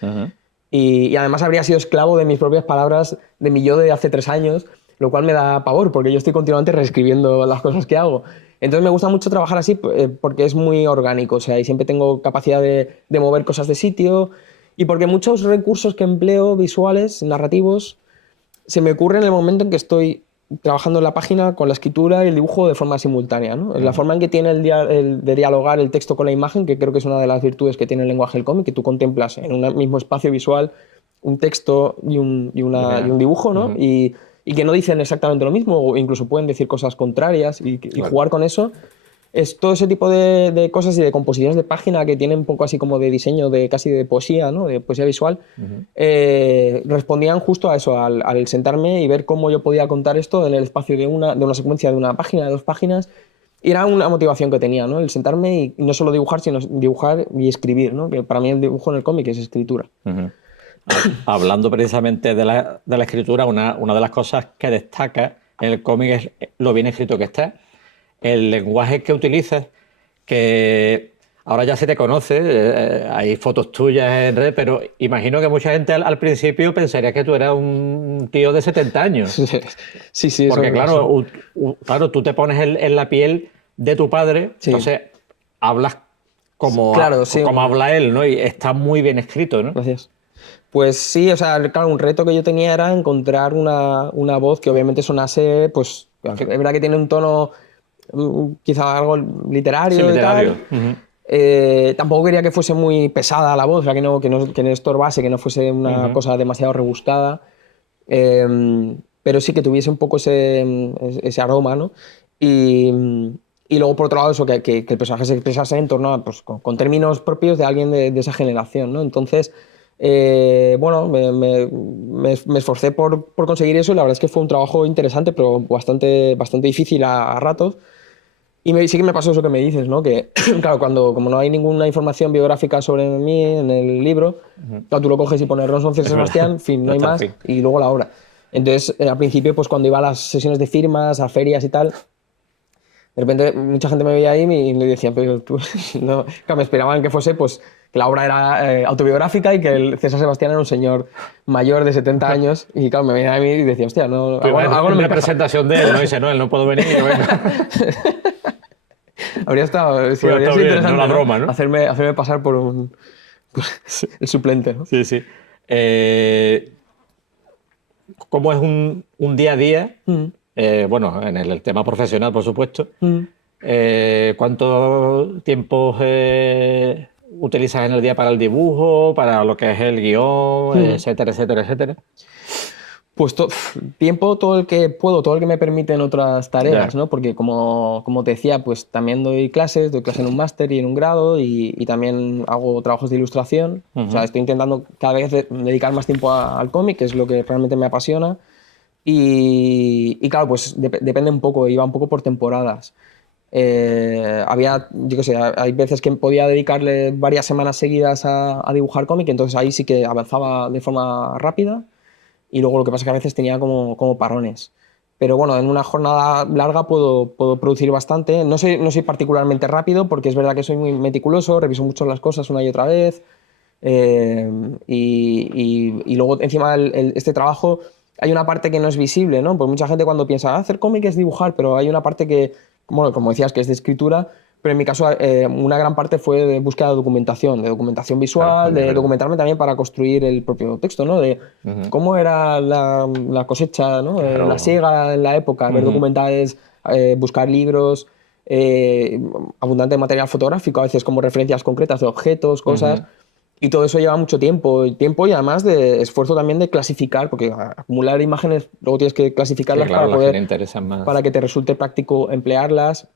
y además habría sido esclavo de mis propias palabras, de mi yo de hace 3 años, lo cual me da pavor, porque yo estoy continuamente reescribiendo las cosas que hago. Entonces me gusta mucho trabajar así porque es muy orgánico, o sea, y siempre tengo capacidad de mover cosas de sitio, y porque muchos recursos que empleo visuales, narrativos, se me ocurren en el momento en que estoy trabajando en la página con la escritura y el dibujo de forma simultánea, ¿no? La forma en que tiene de dialogar el texto con la imagen, que creo que es una de las virtudes que tiene el lenguaje del cómic, que tú contemplas en un mismo espacio visual un texto y un dibujo, ¿no? Y que no dicen exactamente lo mismo, o incluso pueden decir cosas contrarias, y jugar con eso. Es todo ese tipo de cosas y de composiciones de página que tienen un poco así como de diseño, casi de poesía, ¿no? De poesía visual, respondían justo a eso, al sentarme y ver cómo yo podía contar esto en el espacio de una secuencia de una página, de 2 páginas. Y era una motivación que tenía, ¿no? El sentarme y no solo dibujar, sino dibujar y escribir, ¿no? Que para mí el dibujo en el cómic es escritura. Hablando precisamente de la escritura, una de las cosas que destaca en el cómic es lo bien escrito que está, el lenguaje que utilizas, que ahora ya se te conoce, hay fotos tuyas en red, pero imagino que mucha gente al principio pensaría que tú eras un tío de 70 años. Sí, porque claro, tú te pones en la piel de tu padre, entonces hablas como habla él, ¿no? Y está muy bien escrito, ¿no? Gracias. Pues sí, o sea, claro, un reto que yo tenía era encontrar una voz que obviamente sonase, pues, es verdad que tiene un tono quizá algo literario, literario. Y tal. Tampoco quería que fuese muy pesada la voz, o sea, que no estorbase, que no fuese una cosa demasiado rebuscada, pero sí que tuviese un poco ese aroma, ¿no? Y luego, por otro lado, eso, que el personaje se expresase en torno a, pues, con términos propios de alguien de esa generación, ¿no? Entonces, bueno, me esforcé por conseguir eso, y la verdad es que fue un trabajo interesante, pero bastante difícil a ratos. Sí que me pasó eso que me dices, ¿no? Que, claro, como no hay ninguna información biográfica sobre mí en el libro, claro, tú lo coges y pones Ron San Es verdad. Sebastián, fin, no Ya hay está, más, fin. y luego la obra. Entonces, al principio, pues cuando iba a las sesiones de firmas, a ferias y tal, de repente mucha gente me veía ahí y le decía, pero tú, no, claro, me esperaban que fuese, pues, que la obra era autobiográfica y que el César Sebastián era un señor mayor de 70 años, y claro, me veían a mí y decía, hostia, no, Tú ibas algo no en me encaja. representación de él, ¿no? Dice, no, él no puedo venir, yo vengo. Habría estado, sí, Pues habría está sido bien, no interesante, la ¿no? broma, ¿no? Hacerme pasar por el suplente, ¿no? Sí, sí. Eh, ¿Cómo es un día a día? Mm, Bueno, en el tema profesional, por supuesto. mm. ¿Cuánto tiempo utilizas en el día para el dibujo, para lo que es el guión, Mm. etcétera, etcétera, etcétera? Pues tiempo todo el que puedo, todo el que me permiten otras Ya. tareas, ¿no? Porque como te decía, pues también doy clases en un máster y en un grado y también hago trabajos de ilustración. O sea, Ujú. estoy intentando cada vez dedicar más tiempo al cómic, que es lo que realmente me apasiona. Y claro, pues depende un poco, iba un poco por temporadas. Yo qué sé, hay veces que podía dedicarle varias semanas seguidas a dibujar cómic, entonces ahí sí que avanzaba de forma rápida y luego lo que pasa es que a veces tenía como parones. Pero bueno, en una jornada larga puedo producir bastante. No soy particularmente rápido porque es verdad que soy muy meticuloso, reviso mucho las cosas una y otra vez. eh, y luego encima este trabajo hay una parte que no es visible, ¿no? Pues mucha gente cuando piensa, hacer cómic es dibujar, pero hay una parte que, bueno, como decías, que es de escritura, pero en mi caso una gran parte fue de búsqueda de documentación Claro, visual, también es de verdad. documentarme también para construir el propio texto, ¿no? De Ujú. cómo era la cosecha, ¿no? La Claro. siega en la época, ver Ujú. documentales, buscar libros, abundante material fotográfico, a veces como referencias concretas de objetos, cosas. Ujú. Y todo eso lleva mucho tiempo y además de esfuerzo también de clasificar, porque acumular imágenes, luego tienes que Sí, clasificarlas claro, las que le interesan para más. que te resulte práctico emplearlas.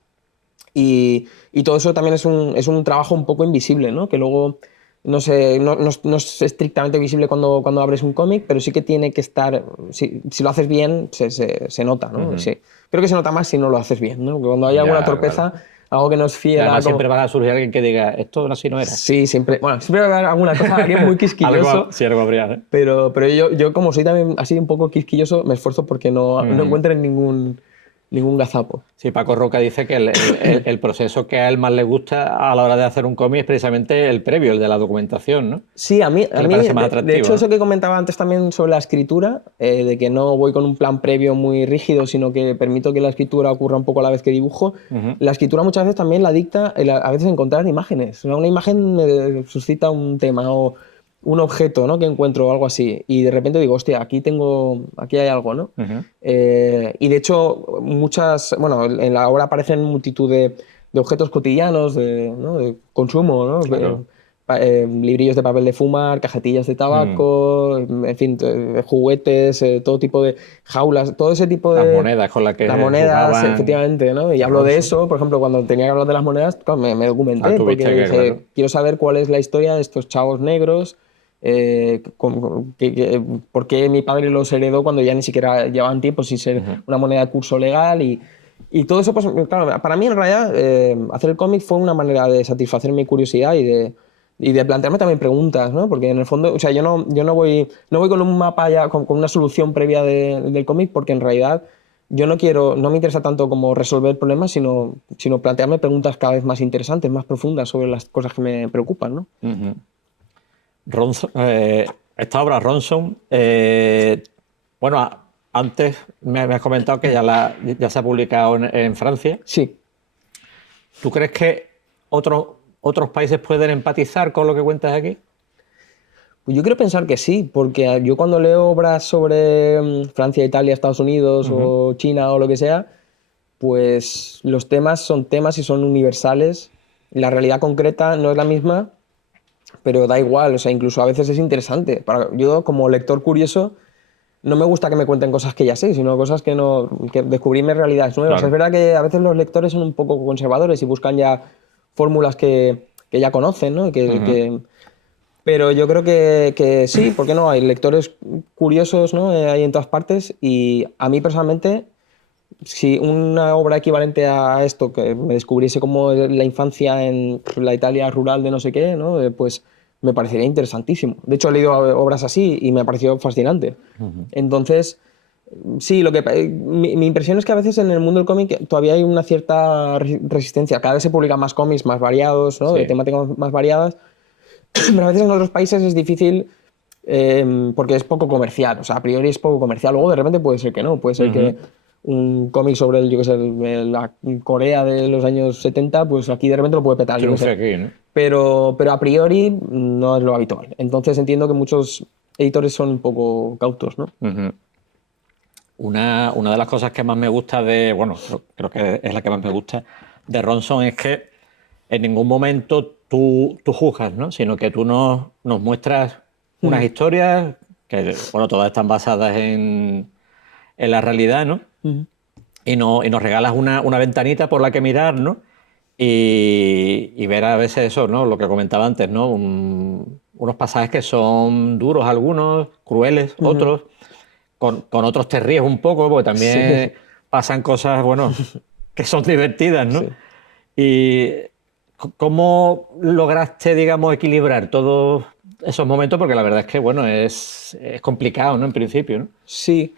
Y todo eso también es un trabajo un poco invisible, ¿no? Que luego no es estrictamente visible cuando abres un cómic, pero sí que tiene que estar, si lo haces bien, se nota, ¿no? Ujú. Sí. Creo que se nota más si no lo haces bien, ¿no? Porque cuando hay alguna Ya, claro. torpeza, algo que no es Y fiel a además como... siempre va a surgir alguien que diga, esto así no era. Sí, siempre va a haber alguna cosa, alguien muy quisquilloso, Sí, algo habría, ¿eh? pero yo como soy también así un poco quisquilloso, me esfuerzo porque no Ujú. encuentren ningún gazapo. Sí, Paco Roca dice que el proceso que a él más le gusta a la hora de hacer un cómic es precisamente el previo, el de la documentación, ¿no? Sí, a mí, Que a le mí parece más de atractivo, hecho, eso ¿no? que comentaba antes también sobre la escritura, de que no voy con un plan previo muy rígido, sino que permito que la escritura ocurra un poco a la vez que dibujo, Ujú. la escritura muchas veces también la dicta a veces encontrar imágenes. O sea, una imagen me suscita un tema o un objeto, ¿no? Que encuentro o algo así. Y de repente digo, hostia, aquí hay algo, ¿no? Ujú. Y de hecho, bueno, en la obra aparecen multitud de objetos cotidianos, ¿no? De consumo, ¿no? Claro. Librillos de papel de fumar, cajetillas de Mm. tabaco, en fin, juguetes, todo tipo de jaulas, todo ese tipo Las de... monedas con las Las que monedas, jugaban efectivamente, ¿no? Y de hablo de Ronson. eso, por ejemplo, cuando tenía que hablar de las monedas, claro, me Ah, documenté, porque tuviste que, claro. dije, quiero saber cuál es la historia de estos chavos negros, por qué mi padre los heredó cuando ya ni siquiera llevaban tiempo sin ser Ujú. una moneda de curso legal y todo eso, pues claro, para mí en realidad hacer el cómic fue una manera de satisfacer mi curiosidad y de plantearme también preguntas, ¿no? Porque en el fondo, o sea, yo no voy con un mapa ya, con una solución previa del cómic, porque en realidad yo no me interesa tanto como resolver problemas, sino plantearme preguntas cada vez más interesantes, más profundas sobre las cosas que me preocupan, ¿no? Ujú. Ronson, esta obra Ronson, bueno, antes me has comentado que ya se ha publicado en Francia. Sí. ¿Tú crees que otros países pueden empatizar con lo que cuentas aquí? Pues yo quiero pensar que sí, porque yo cuando leo obras sobre Francia, Italia, Estados Unidos Ujú. o China o lo que sea, pues los temas son temas y son universales. La realidad concreta no es la misma, pero da igual, o sea, incluso a veces es interesante. Yo como lector curioso no me gusta que me cuenten cosas que ya sé, sino cosas que descubrirme realidades nuevas. Es Claro. verdad que a veces los lectores son un poco conservadores y buscan ya fórmulas que ya conocen, ¿no? Ujú. Pero yo creo que sí, ¿por qué no? Hay lectores curiosos, ¿no? Hay en todas partes y a mí personalmente si una obra equivalente a esto, que me descubriese como la infancia en la Italia rural de no sé qué, ¿no? Pues me parecería interesantísimo. De hecho, he leído obras así y me ha parecido fascinante. Entonces, sí, mi impresión es que a veces en el mundo del cómic todavía hay una cierta resistencia. Cada vez se publican más cómics más variados, ¿no? Sí. De temáticas más variadas. Pero a veces en otros países es difícil porque es poco comercial. O sea, a priori es poco comercial. Luego de repente puede ser que no. Puede ser que un cómic sobre yo qué sé, la Corea de los años 70, pues aquí de repente lo puede petar. Yo qué sé. Triunfe aquí, ¿no? Pero a priori no es lo habitual. Entonces entiendo que muchos editores son un poco cautos, ¿no? Una de las cosas que más me gusta bueno, creo que es la que más me gusta de Ronson es que en ningún momento tú juzgas, ¿no? Sino que tú nos muestras unas historias que, bueno, todas están basadas en la realidad, ¿no? Y nos regalas una ventanita por la que mirar, ¿no? Y ver a veces eso, ¿no? Lo que comentaba antes, ¿no? Unos pasajes que son duros algunos, crueles otros, con otros te ríes un poco, porque también pasan cosas, bueno, que son divertidas, ¿no? Sí. Y ¿cómo lograste, digamos, equilibrar todos esos momentos? Porque la verdad es que, bueno, es complicado, ¿no? En principio, ¿no? Sí.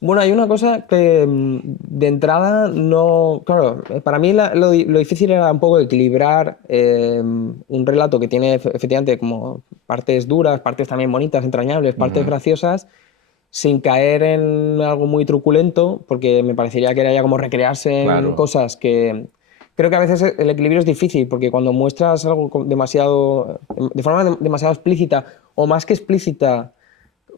Bueno, hay una cosa que de entrada no... Claro, para mí lo difícil era un poco equilibrar un relato que tiene efectivamente como partes duras, partes también bonitas, entrañables, partes graciosas, sin caer en algo muy truculento, porque me parecería que era ya como recrearse en cosas que... Creo que a veces el equilibrio es difícil, porque cuando muestras algo de forma demasiado explícita, o más que explícita,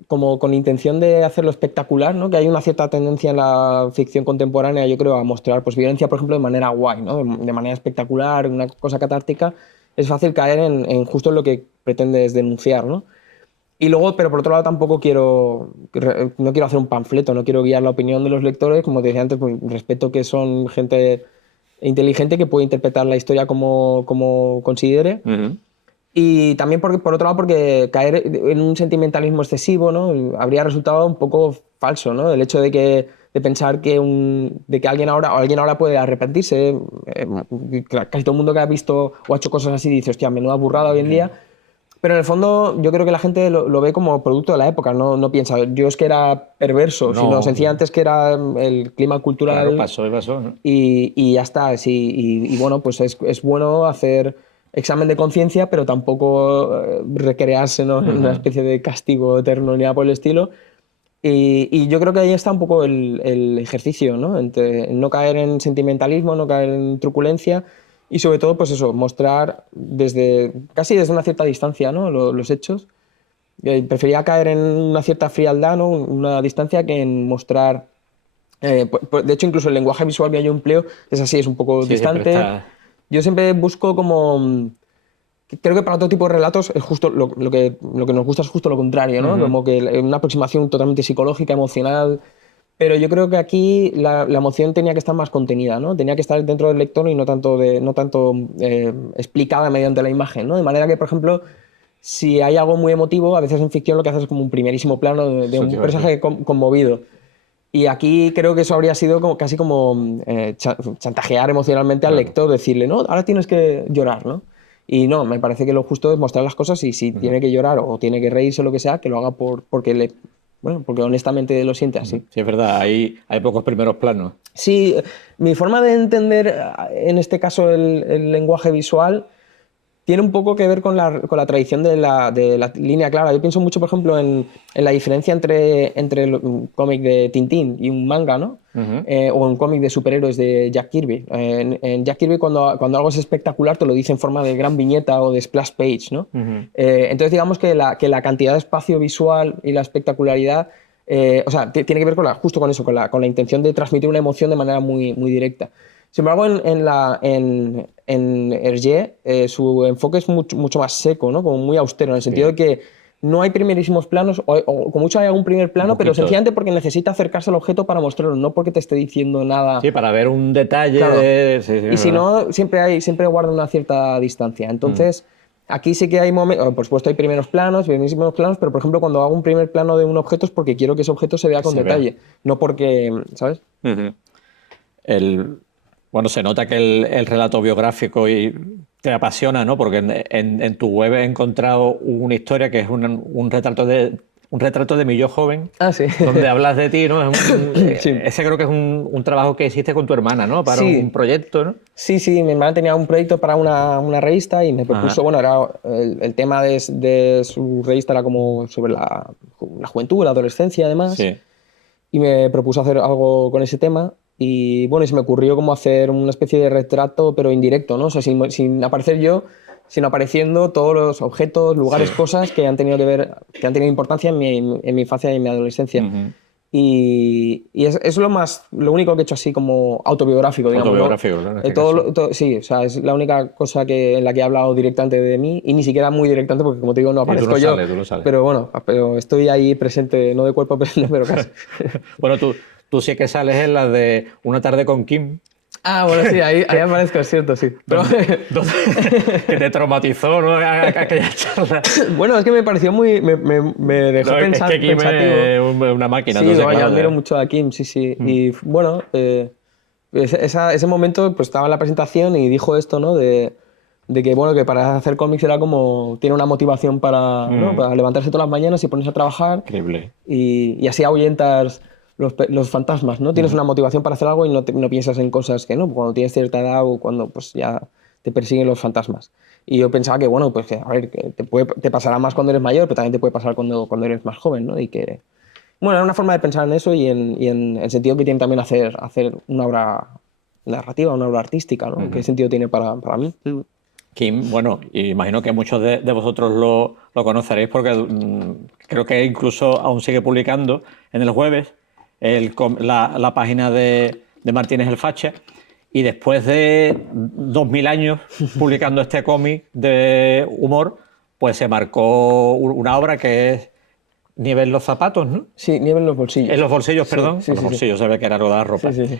como con intención de hacerlo espectacular, ¿no? Que hay una cierta tendencia en la ficción contemporánea, yo creo, a mostrar pues, violencia, por ejemplo, de manera guay, ¿no? De manera espectacular, una cosa catártica. Es fácil caer en justo lo que pretendes denunciar, ¿no? Y luego, pero por otro lado, tampoco no quiero hacer un panfleto, no quiero guiar la opinión de los lectores. Como te decía antes, pues, respeto que son gente inteligente que puede interpretar la historia como considere. Y también por otro lado, porque caer en un sentimentalismo excesivo, ¿no? Habría resultado un poco falso, ¿no? El hecho de pensar de que alguien ahora puede arrepentirse. Casi todo el mundo que ha visto o ha hecho cosas así dice, hostia, menuda burrada hoy en día. Pero en el fondo yo creo que la gente lo ve como producto de la época, no piensa, yo es que era perverso, No, sino sencillamente es que era el clima cultural. Claro, pasó y pasó, ¿no? Y ya está. Sí, y bueno, pues es bueno hacer examen de conciencia, pero tampoco recrearse, ¿no? En una especie de castigo eterno ni nada por el estilo. Y yo creo que ahí está un poco el ejercicio, ¿no? Entre no caer en sentimentalismo, no caer en truculencia y sobre todo, pues eso, mostrar casi desde una cierta distancia, ¿no? Los hechos. Prefería caer en una cierta frialdad, ¿no? Una distancia que en mostrar... de hecho, incluso el lenguaje visual que yo empleo es así, es un poco Sí, siempre distante. está... Yo siempre busco como... Creo que para otro tipo de relatos es justo lo que nos gusta es justo lo contrario, ¿no? Como que una aproximación totalmente psicológica, emocional. Pero yo creo que aquí la emoción tenía que estar más contenida, ¿no? Tenía que estar dentro del lector y no tanto explicada mediante la imagen, ¿no? De manera que, por ejemplo, si hay algo muy emotivo, a veces en ficción lo que haces es como un primerísimo plano de un personaje conmovido. Y aquí creo que eso habría sido casi como chantajear emocionalmente al lector, decirle, no, ahora tienes que llorar, ¿no? Y no, me parece que lo justo es mostrar las cosas y si tiene que llorar o tiene que reírse o lo que sea, que lo haga porque honestamente lo siente así. Sí, es verdad, hay pocos primeros planos. Sí, mi forma de entender en este caso el lenguaje visual tiene un poco que ver con la tradición de la línea clara. Yo pienso mucho, por ejemplo, en la diferencia entre un cómic de Tintín y un manga, ¿no? O un cómic de superhéroes de Jack Kirby. En Jack Kirby, cuando algo es espectacular, te lo dice en forma de gran viñeta o de splash page, ¿no? Entonces, digamos que la cantidad de espacio visual y la espectacularidad, o sea, tiene que ver justo con eso, con la intención de transmitir una emoción de manera muy, muy directa. Sin embargo, en Hergé su enfoque es mucho más seco, ¿no? Como muy austero, en el sentido de que no hay primerísimos planos, o con mucho hay algún primer plano, pero sencillamente porque necesita acercarse al objeto para mostrarlo, no porque te esté diciendo nada. Sí, para ver un detalle. Claro. Sí, y si no, siempre guarda una cierta distancia. Entonces, aquí sí que hay momentos, por supuesto hay primeros planos, primerísimos planos, pero por ejemplo cuando hago un primer plano de un objeto es porque quiero que ese objeto se vea con detalle, no porque, ¿sabes? bueno, se nota que el relato biográfico te apasiona, ¿no? Porque en tu web he encontrado una historia que es un retrato de mi yo joven, Ah, sí. donde hablas de ti, ¿no? Sí. Ese creo que es un trabajo que hiciste con tu hermana, ¿no? Para Sí. un proyecto, ¿no? Sí, mi hermana tenía un proyecto para una revista y me propuso, Ajá. bueno, era el tema de su revista era como sobre la juventud, la adolescencia además, Sí. y me propuso hacer algo con ese tema y bueno, y se me ocurrió como hacer una especie de retrato pero indirecto, ¿no? O sea, sin aparecer yo, sino apareciendo todos los objetos, lugares, Sí. cosas que han tenido que ver, que han tenido importancia en mi infancia y en mi adolescencia. Ujú. Y es lo único que he hecho así como autobiográfico, digamos, ¿no? Autobiográfico, claro, en este caso. Sí, o sea, es la única cosa en la que he hablado directamente de mí y ni siquiera muy directamente porque, como te digo, no Y tú aparezco no yo. sales, tú no sales. Pero bueno, pero estoy ahí presente, no de cuerpo presente, pero casi. Bueno, tú sí que sales en la de Una tarde con Kim, Ah, bueno, sí, ahí aparezco, es cierto, sí. Pero, que te traumatizó, ¿no? Aquella charla. bueno, es que me pareció me dejó No, es que Kim pensativo. es una máquina, Sí, entonces, no, yo claro. admiro mucho a Kim, sí. Y bueno, ese momento pues estaba en la presentación y dijo esto, ¿no? De que, bueno, que para hacer cómics era como, tiene una motivación para, ¿no? Para levantarse todas las mañanas y ponerse a trabajar Increíble. y así ahuyentas los fantasmas, ¿no? Tienes una motivación para hacer algo y no piensas en cosas que no, cuando tienes cierta edad o cuando pues ya te persiguen los fantasmas. Y yo pensaba que, bueno, pues que, a ver, que te pasará más cuando eres mayor, pero también te puede pasar cuando eres más joven, ¿no? Y que, bueno, era una forma de pensar en eso y en el sentido que tiene también hacer una obra narrativa, una obra artística, ¿no? ¿Qué sentido tiene para mí? Kim, bueno, imagino que muchos de vosotros lo conoceréis porque creo que incluso aún sigue publicando en el jueves la página de Martínez el Facha, y después de 2000 años publicando este cómic de humor, pues se marcó una obra que es Nieve en los zapatos, ¿no? Sí, nieve en los bolsillos. En los bolsillos, Sí, perdón. sí, En los sí, sí. bolsillos, se ve que era algo de la ropa. Sí.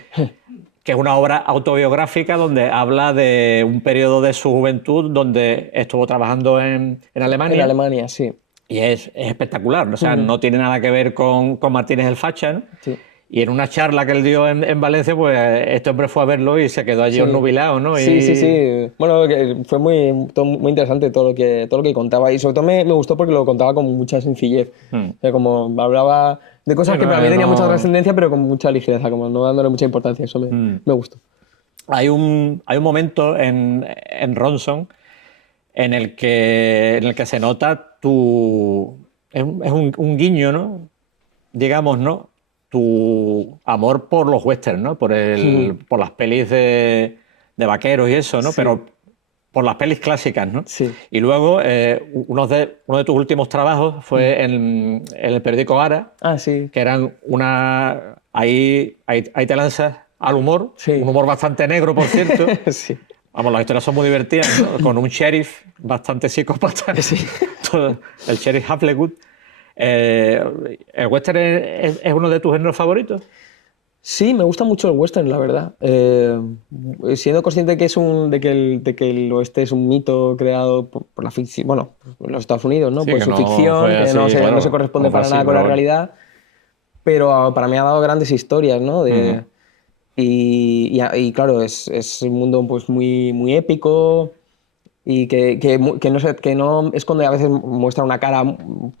Que es una obra autobiográfica donde habla de un periodo de su juventud donde estuvo trabajando en Alemania. En Alemania, sí. Y es espectacular, o sea, no tiene nada que ver con Martínez el Facha, ¿no? Sí. Y en una charla que él dio en Valencia, pues este hombre fue a verlo y se quedó allí obnubilado, ¿no? Sí. Bueno, que fue muy interesante todo lo que contaba y sobre todo me gustó porque lo contaba con mucha sencillez. O sea, como hablaba de cosas Sí, que para mí tenían mucha no. trascendencia, pero con mucha ligereza, como no dándole mucha importancia. Eso me gustó. Hay un momento en Ronson en el que se nota un guiño, ¿no? Digamos, ¿no? Tu amor por los westerns, ¿no? Por las pelis de vaqueros y eso, ¿no? Sí. Pero por las pelis clásicas, ¿no? Sí. Y luego uno de tus últimos trabajos fue en el periódico Ara, Ah, sí. que eran ahí te lanzas al humor, Sí. un humor bastante negro, por cierto. Sí. Vamos, las historias son muy divertidas, ¿no? Con un sheriff bastante psicópata. Sí. El sheriff Haplewood. ¿El western es uno de tus géneros favoritos? Sí, me gusta mucho el western, la verdad. Siendo consciente de que de que el oeste es un mito creado por la ficción, bueno, por los Estados Unidos, ¿no? Sí, Por que su no ficción, fue que así, no claro, se corresponde no fue para así, nada con pero la bueno. realidad, pero para mí ha dado grandes historias, ¿no? Y claro, es un mundo pues muy épico y que no esconde, a veces muestra una cara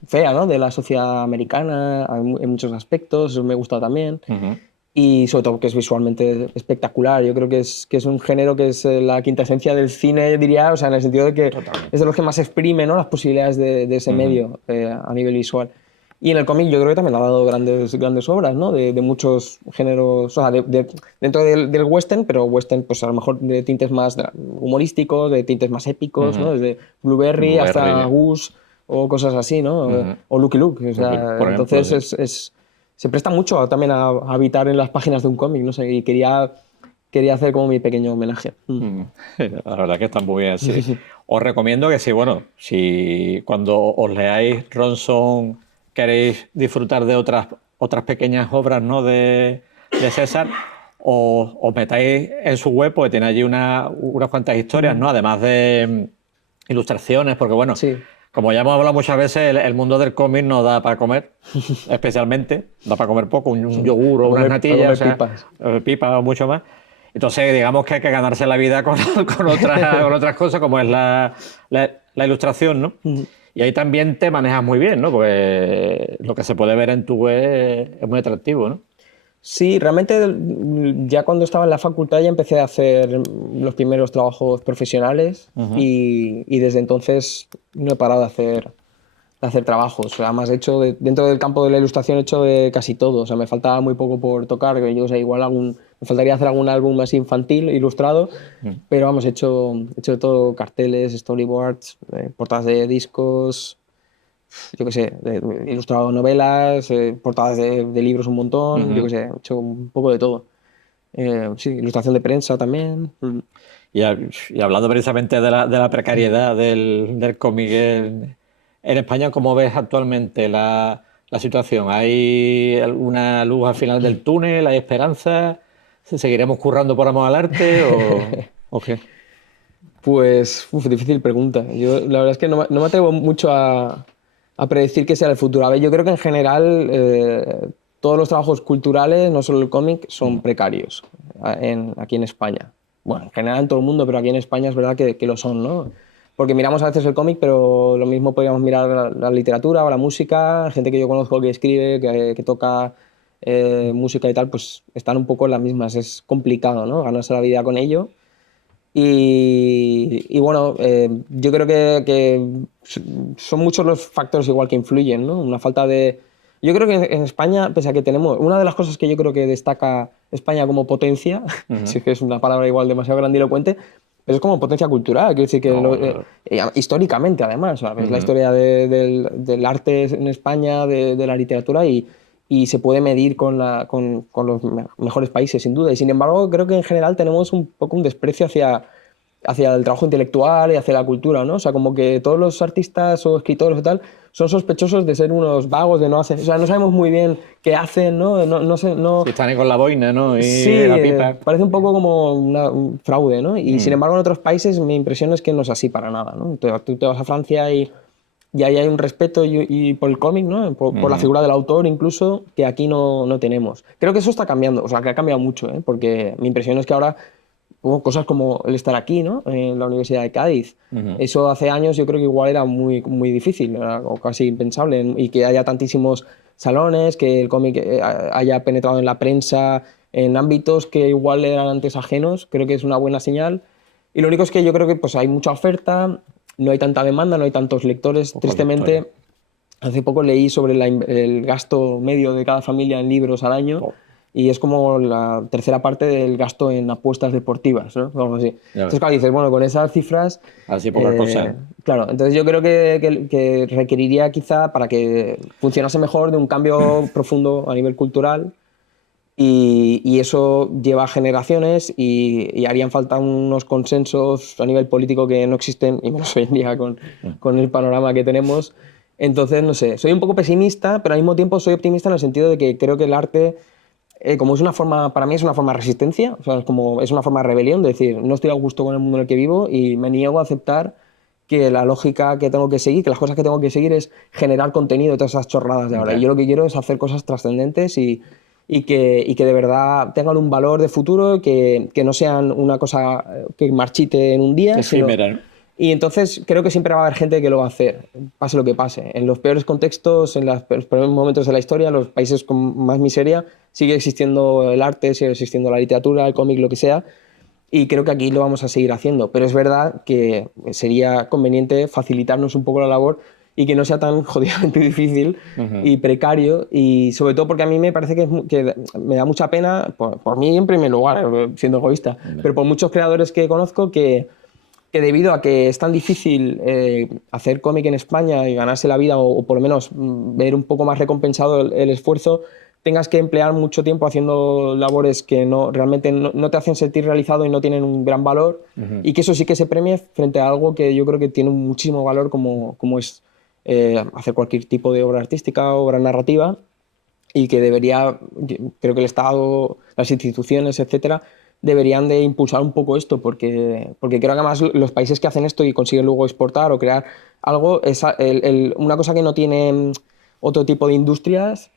fea, ¿no? De la sociedad americana en muchos aspectos, eso me gusta también. Ujú. Y sobre todo que es visualmente espectacular. Yo creo que es un género que es la quinta esencia del cine, diría, o sea, en el sentido de que Totalmente. es de los que más exprime, ¿no? Las posibilidades de ese medio a nivel visual. Y en el cómic yo creo que también ha dado grandes obras, ¿no? De muchos géneros, o sea, dentro del western, pero western pues a lo mejor de tintes más humorísticos, de tintes más épicos, ¿no? Desde Blueberry hasta Goose o cosas así, ¿no? O Lucky Luke. O sea, Por ejemplo, entonces sí. se presta mucho también a habitar en las páginas de un cómic, no sé, y quería hacer como mi pequeño homenaje. La verdad que está muy bien. Sí. Sí. Os recomiendo que si cuando os leáis Ronson queréis disfrutar de otras pequeñas obras, ¿no? de César, os metáis en su web, porque tiene allí unas cuantas historias, ¿no? Además de ilustraciones, porque bueno, Sí. como ya hemos hablado muchas veces, el mundo del cómic no da para comer, especialmente, da para comer poco, un yogur o unas natillas, pipas. Pipas o mucho más. Entonces, digamos que hay que ganarse la vida con otras cosas, como es la ilustración, ¿no? Y ahí también te manejas muy bien, ¿no? Porque lo que se puede ver en tu web es muy atractivo, ¿no? Sí, realmente ya cuando estaba en la facultad ya empecé a hacer los primeros trabajos profesionales y desde entonces no he parado de hacer trabajos. Además, dentro del campo de la ilustración he hecho de casi todo. O sea, me faltaba muy poco por tocar. Yo, o sea, igual me faltaría hacer algún álbum más infantil, ilustrado, pero vamos, he hecho de todo: carteles, storyboards, portadas de discos, yo qué sé, he ilustrado novelas, portadas de libros un montón, yo qué sé, he hecho un poco de todo. Sí, ilustración de prensa también. Y hablando precisamente de la precariedad del cómic en España, ¿cómo ves actualmente la situación? ¿Hay alguna luz al final del túnel? ¿Hay esperanza? ¿Seguiremos currando por amor al arte o qué? Pues, difícil pregunta. Yo la verdad es que no me atrevo mucho a predecir qué será el futuro. A ver, yo creo que en general todos los trabajos culturales, no solo el cómic, son precarios aquí en España. Bueno, en general en todo el mundo, pero aquí en España es verdad que lo son, ¿no? Porque miramos a veces el cómic, pero lo mismo podríamos mirar la literatura o la música. Gente que yo conozco que escribe, que toca música y tal, pues están un poco en las mismas. Es complicado, ¿no? Ganarse la vida con ello. Y bueno, yo creo que son muchos los factores igual que influyen, ¿no? Una falta de... Yo creo que en España, pese a que tenemos... Una de las cosas que yo creo que destaca España como potencia, si es que es una palabra igual demasiado grandilocuente, pero es como potencia cultural, quiero decir que Claro. históricamente además, ¿sabes? La historia del arte en España, de la literatura y se puede medir con los mejores países, sin duda. Y sin embargo, creo que en general tenemos un poco un desprecio hacia el trabajo intelectual y hacia la cultura, ¿no? O sea, como que todos los artistas o escritores o tal son sospechosos de ser unos vagos, de no hacer... O sea, no sabemos muy bien qué hacen, ¿no? No sé, no... Si están ahí con la boina, ¿no? Sí, Y la pipa. parece un poco como un fraude, ¿no? Y sin embargo en otros países mi impresión es que no es así para nada, ¿no? Tú te vas a Francia y ahí hay un respeto y por el cómic, ¿no? Por la figura del autor incluso, que aquí no tenemos. Creo que eso está cambiando, o sea, que ha cambiado mucho, ¿eh? Porque mi impresión es que ahora cosas como el estar aquí, ¿no? En la Universidad de Cádiz. Eso hace años yo creo que igual era muy, muy difícil, o casi impensable, y que haya tantísimos salones, que el cómic haya penetrado en la prensa, en ámbitos que igual eran antes ajenos, creo que es una buena señal. Y lo único es que yo creo que pues, hay mucha oferta, no hay tanta demanda, no hay tantos lectores. Tristemente, hace poco leí sobre el gasto medio de cada familia en libros al año. Y es como la tercera parte del gasto en apuestas deportivas, ¿no? Algo así. Entonces, claro, dices, bueno, con esas cifras... Así poca cosa. Claro, entonces yo creo que requeriría quizá, para que funcionase mejor, de un cambio profundo a nivel cultural y eso lleva generaciones y harían falta unos consensos a nivel político que no existen, y menos hoy en día con el panorama que tenemos. Entonces, no sé, soy un poco pesimista, pero al mismo tiempo soy optimista en el sentido de que creo que el arte... como es una forma, para mí es una forma de resistencia, o sea, es una forma de rebelión, de decir, no estoy a gusto con el mundo en el que vivo y me niego a aceptar que la lógica que tengo que seguir, que las cosas que tengo que seguir es generar contenido de todas esas chorradas de ahora. Y yo lo que quiero es hacer cosas trascendentes y que de verdad tengan un valor de futuro, que no sean una cosa que marchite en un día. Efímera, ¿no? Y entonces creo que siempre va a haber gente que lo va a hacer, pase lo que pase. En los peores contextos, en los peores momentos de la historia, en los países con más miseria, sigue existiendo el arte, sigue existiendo la literatura, el cómic, lo que sea. Y creo que aquí lo vamos a seguir haciendo. Pero es verdad que sería conveniente facilitarnos un poco la labor y que no sea tan jodidamente difícil y precario. Y sobre todo porque a mí me parece que me da mucha pena, por mí en primer lugar, siendo egoísta, pero por muchos creadores que conozco que debido a que es tan difícil hacer cómic en España y ganarse la vida o por lo menos ver un poco más recompensado el esfuerzo, tengas que emplear mucho tiempo haciendo labores que realmente no te hacen sentir realizado y no tienen un gran valor, y que eso sí que se premie frente a algo que yo creo que tiene muchísimo valor como es hacer cualquier tipo de obra artística, obra narrativa, y que creo que el Estado, las instituciones, etcétera, deberían de impulsar un poco esto, porque creo que además los países que hacen esto y consiguen luego exportar o crear algo, es una cosa que no tienen otro tipo de industrias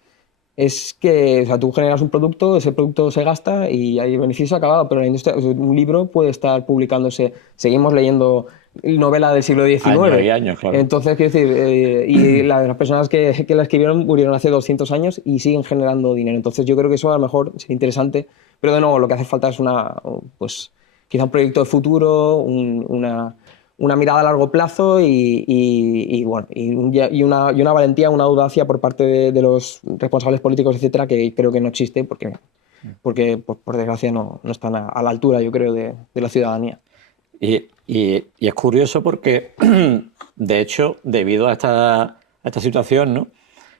es que, o sea, tú generas un producto, ese producto se gasta y hay beneficio acabado, pero la industria, o sea, un libro puede estar publicándose, seguimos leyendo novela del siglo Años y XIX. años, claro. Entonces, quiero decir, y las personas que la escribieron murieron hace 200 años y siguen generando dinero. Entonces, yo creo que eso a lo mejor sería interesante, pero de nuevo, lo que hace falta es pues, quizá un proyecto de futuro, una mirada a largo plazo bueno, y una valentía, una audacia por parte de los responsables políticos, etcétera, que creo que no existe porque por desgracia no están a la altura, yo creo, de la ciudadanía. Y es curioso porque, de hecho, debido a esta situación, ¿no?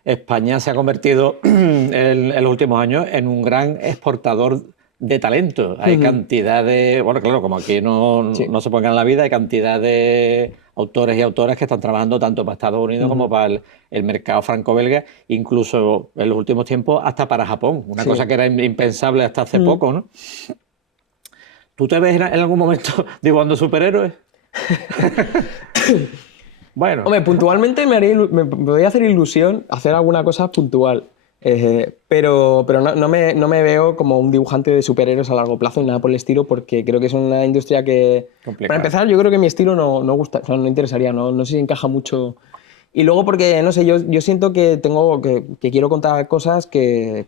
España se ha convertido en los últimos años en un gran exportador de talento. Hay cantidad de... Bueno, claro, como aquí Sí. no se pongan en la vida, hay cantidad de autores y autoras que están trabajando tanto para Estados Unidos como para el mercado franco-belga, incluso en los últimos tiempos hasta para Japón, una Sí. cosa que era impensable hasta hace poco, ¿no? ¿Tú te ves en algún momento dibujando superhéroes? Bueno. Hombre, puntualmente me podría hacer ilusión hacer alguna cosa puntual, pero no me veo como un dibujante de superhéroes a largo plazo ni nada por el estilo, porque creo que es una industria que... Complicado. Para empezar, yo creo que mi estilo no gusta, o sea, no interesaría, no sé si encaja mucho. Y luego porque, no sé, yo siento que que quiero contar cosas que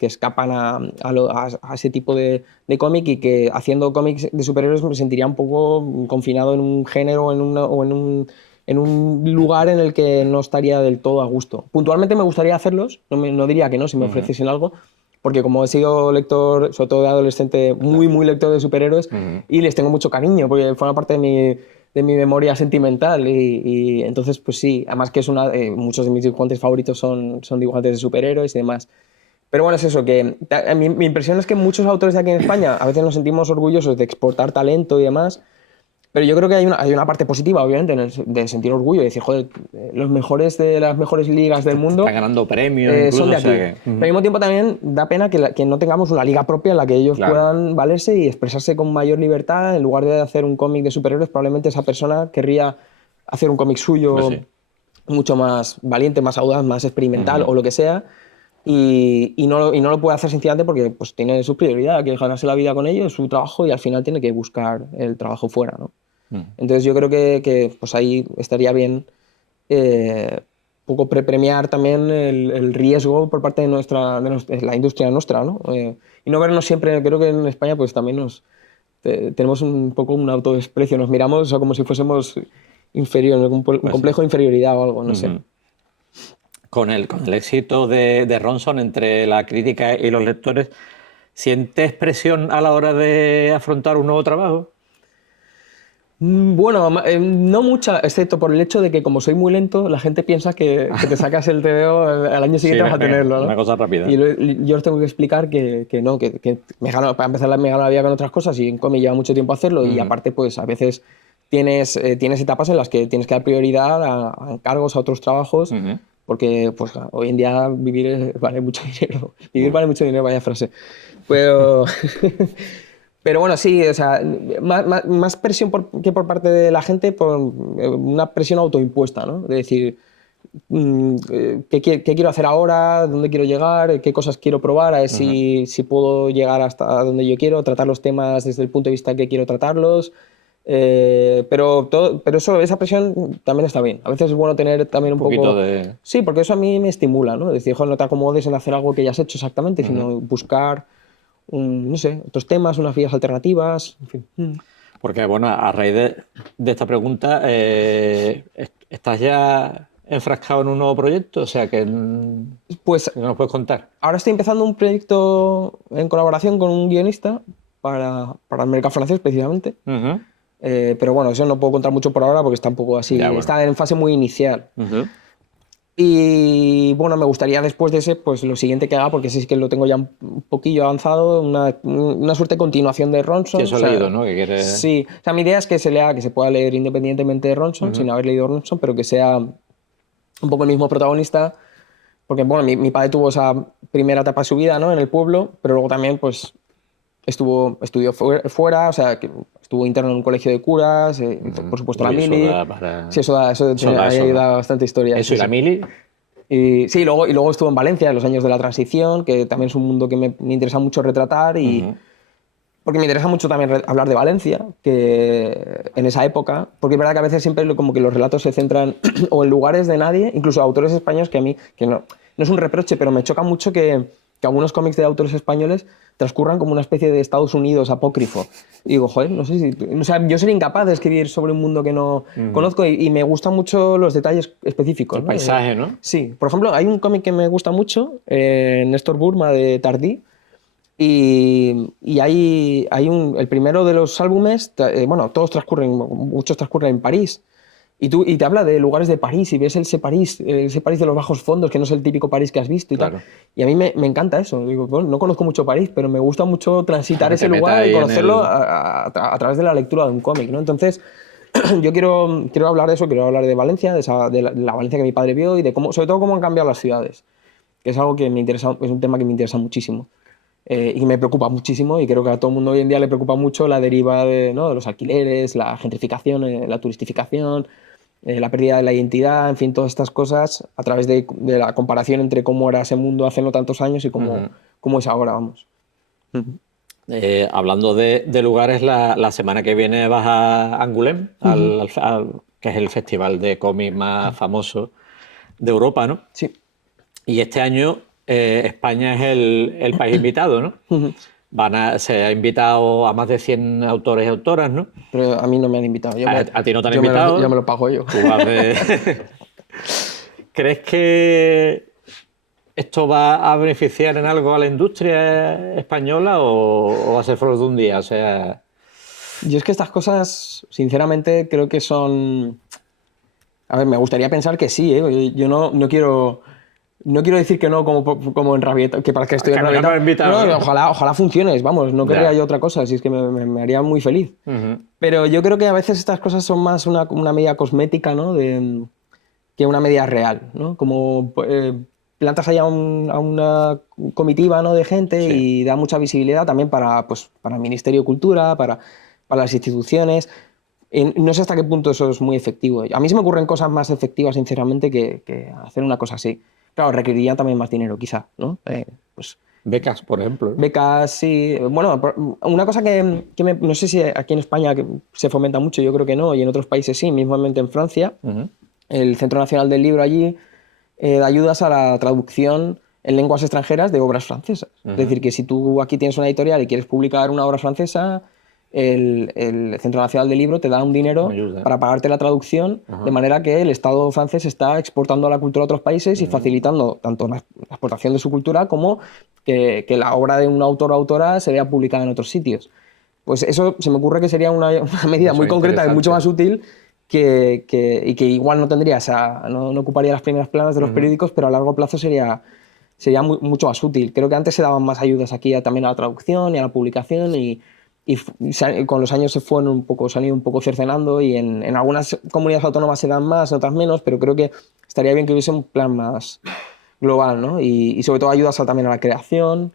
escapan a ese tipo de cómic, y que haciendo cómics de superhéroes me sentiría un poco confinado en un género o en un lugar en el que no estaría del todo a gusto. Puntualmente me gustaría hacerlos, no diría que no si me ofreciesen algo, porque como he sido lector, sobre todo de adolescente, muy lector de superhéroes, y les tengo mucho cariño, porque forma parte de mi memoria sentimental, y entonces pues sí, además que es muchos de mis dibujantes favoritos son dibujantes de superhéroes y demás. Pero bueno, es eso, que mi impresión es que muchos autores de aquí en España a veces nos sentimos orgullosos de exportar talento y demás, pero yo creo que hay una parte positiva, obviamente, de sentir orgullo y decir, joder, los mejores de las mejores ligas del mundo Están ganando premios, incluso. son de O aquí. sea que, Pero al mismo tiempo también da pena que no tengamos una liga propia en la que ellos Claro. puedan valerse y expresarse con mayor libertad. En lugar de hacer un cómic de superhéroes, probablemente esa persona querría hacer un cómic suyo Pues sí. mucho más valiente, más audaz, más experimental o lo que sea. Y no lo puede hacer sencillamente porque pues, tiene su prioridad, que ganarse la vida con ello, es su trabajo, y al final tiene que buscar el trabajo fuera, ¿no? Entonces yo creo que pues ahí estaría bien un poco premiar también el riesgo por parte de la industria nuestra, ¿no? Y no vernos siempre, creo que en España pues también tenemos un poco un autodesprecio, nos miramos, o sea, como si fuésemos inferiores, un complejo de inferioridad o algo, no sé. Con el éxito de Ronson entre la crítica y los lectores, ¿sientes presión a la hora de afrontar un nuevo trabajo? Bueno, no mucha, excepto por el hecho de que como soy muy lento, la gente piensa que te sacas el TVO al año siguiente vas a tenerlo, ¿no? Una cosa rápida. Y yo les tengo que explicar que no, que para empezar me gano la vida con otras cosas, y en cómic lleva mucho tiempo hacerlo, y aparte pues a veces tienes etapas en las que tienes que dar prioridad a encargos, a otros trabajos, porque pues hoy en día vivir vale mucho dinero. Vivir vale mucho dinero, vaya frase. Pero... Pero bueno, sí, o sea, más presión que por parte de la gente, por una presión autoimpuesta, ¿no? De decir, ¿qué quiero hacer ahora? ¿Dónde quiero llegar? ¿Qué cosas quiero probar? A ver si puedo llegar hasta donde yo quiero, tratar los temas desde el punto de vista que quiero tratarlos. Pero esa presión también está bien. A veces es bueno tener también un poco de... Sí, porque eso a mí me estimula, ¿no? Decir, joder, no te acomodes en hacer algo que ya has hecho exactamente, sino buscar... no sé, otros temas, unas vías alternativas, en fin. Porque, bueno, a raíz de esta pregunta, ¿estás ya enfrascado en un nuevo proyecto? O sea, Pues ¿qué nos puedes contar? ahora estoy empezando un proyecto en colaboración con un guionista para el mercado francés, precisamente. Pero bueno, eso no puedo contar mucho por ahora porque está un poco así, Ya, bueno. está en fase muy inicial. Y bueno, me gustaría después de ese, pues lo siguiente que haga, porque sí que lo tengo ya un poquillo avanzado, una suerte de continuación de Ronson. Sí, eso he leído, ¿no? Que quieres... Sí, o sea, mi idea es que se pueda leer independientemente de Ronson, sin haber leído Ronson, pero que sea un poco el mismo protagonista, porque bueno, mi padre tuvo esa primera etapa de su vida, ¿no? En el pueblo, pero luego también, pues, estudió fuera, o sea, que estuvo interno en un colegio de curas, por supuesto la Y eso mili. da para... Sí, ahí da bastante historia. Eso y la mili. Y sí, luego estuvo en Valencia en los años de la transición, que también es un mundo que me interesa mucho retratar porque me interesa mucho también hablar de Valencia, que en esa época, porque es verdad que a veces siempre como que los relatos se centran o en lugares de nadie, incluso autores españoles que a mí, que no es un reproche, pero me choca mucho que algunos cómics de autores españoles transcurran como una especie de Estados Unidos apócrifo. Y digo, joder, no sé si... O sea, yo sería incapaz de escribir sobre un mundo que no conozco y me gustan mucho los detalles específicos. El ¿no? paisaje, ¿no? Sí. Por ejemplo, hay un cómic que me gusta mucho, Néstor Burma, de Tardí, y hay el primero de los álbumes, bueno, muchos transcurren en París. Y te habla de lugares de París y ves ese París de los bajos fondos, que no es el típico París que has visto y Claro. tal. Y a mí me encanta eso. Digo, bueno, no conozco mucho París, pero me gusta mucho transitar ese metas lugar ahí y en conocerlo el- a través de la lectura de un cómic, ¿no? Entonces, yo quiero hablar de eso, quiero hablar de Valencia, de la Valencia que mi padre vio y de cómo, sobre todo cómo han cambiado las ciudades, que es algo que me interesa, es un tema que me interesa muchísimo. Y me preocupa muchísimo y creo que a todo el mundo hoy en día le preocupa mucho la deriva ¿no? de los alquileres, la gentrificación, la turistificación, la pérdida de la identidad, en fin, todas estas cosas a través de la comparación entre cómo era ese mundo hace no tantos años y cómo es ahora, vamos. Hablando de lugares, la semana que viene vas a Angoulême, que es el festival de cómic más famoso de Europa, ¿no? Sí. Y este año España es el país invitado, ¿no? Se ha invitado a más de 100 autores y autoras, ¿no? Pero a mí no me han invitado. A ti no te han yo invitado. yo me lo pago yo. Tú vas de- ¿Crees que esto va a beneficiar en algo a la industria española o va a ser flor de un día? O sea... Yo es que estas cosas, sinceramente, creo que son... A ver, me gustaría pensar que sí, ¿eh? Yo no quiero... No quiero decir que no como en Rabieta, que para que estoy en Que no Rabieta. me han invitado, No, ¿no? ojalá funcione, vamos, no querría Ya. yo otra cosa, si es que me haría muy feliz. Pero yo creo que a veces estas cosas son más una medida cosmética, ¿no? Que una medida real, ¿no? Como plantas ahí a una comitiva, ¿no? de gente Sí. y da mucha visibilidad también para el Ministerio de Cultura, para las instituciones. Y no sé hasta qué punto eso es muy efectivo. A mí se me ocurren cosas más efectivas, sinceramente, que hacer una cosa así. Claro, requeriría también más dinero, quizá, ¿no? Pues Becas, por ejemplo, ¿no? becas, sí. Bueno, una cosa no sé si aquí en España se fomenta mucho, yo creo que no, y en otros países sí, mismamente en Francia, el Centro Nacional del Libro allí da ayudas a la traducción en lenguas extranjeras de obras francesas. Es decir, que si tú aquí tienes una editorial y quieres publicar una obra francesa, el Centro Nacional del Libro te da un dinero Ayuda. para pagarte la traducción, de manera que el Estado francés está exportando la cultura a otros países y facilitando tanto la exportación de su cultura como que la obra de un autor o autora se vea publicada en otros sitios. Pues eso se me ocurre que sería una medida Eso muy es concreta y mucho interesante. más útil y que igual no tendría no ocuparía las primeras planas de los periódicos, pero a largo plazo sería mucho más útil. Creo que antes se daban más ayudas aquí también a la traducción y a la publicación con los años se han ido un poco cercenando y en algunas comunidades autónomas se dan más, en otras menos, pero creo que estaría bien que hubiese un plan más global, ¿no? Y sobre todo ayudas también a la creación,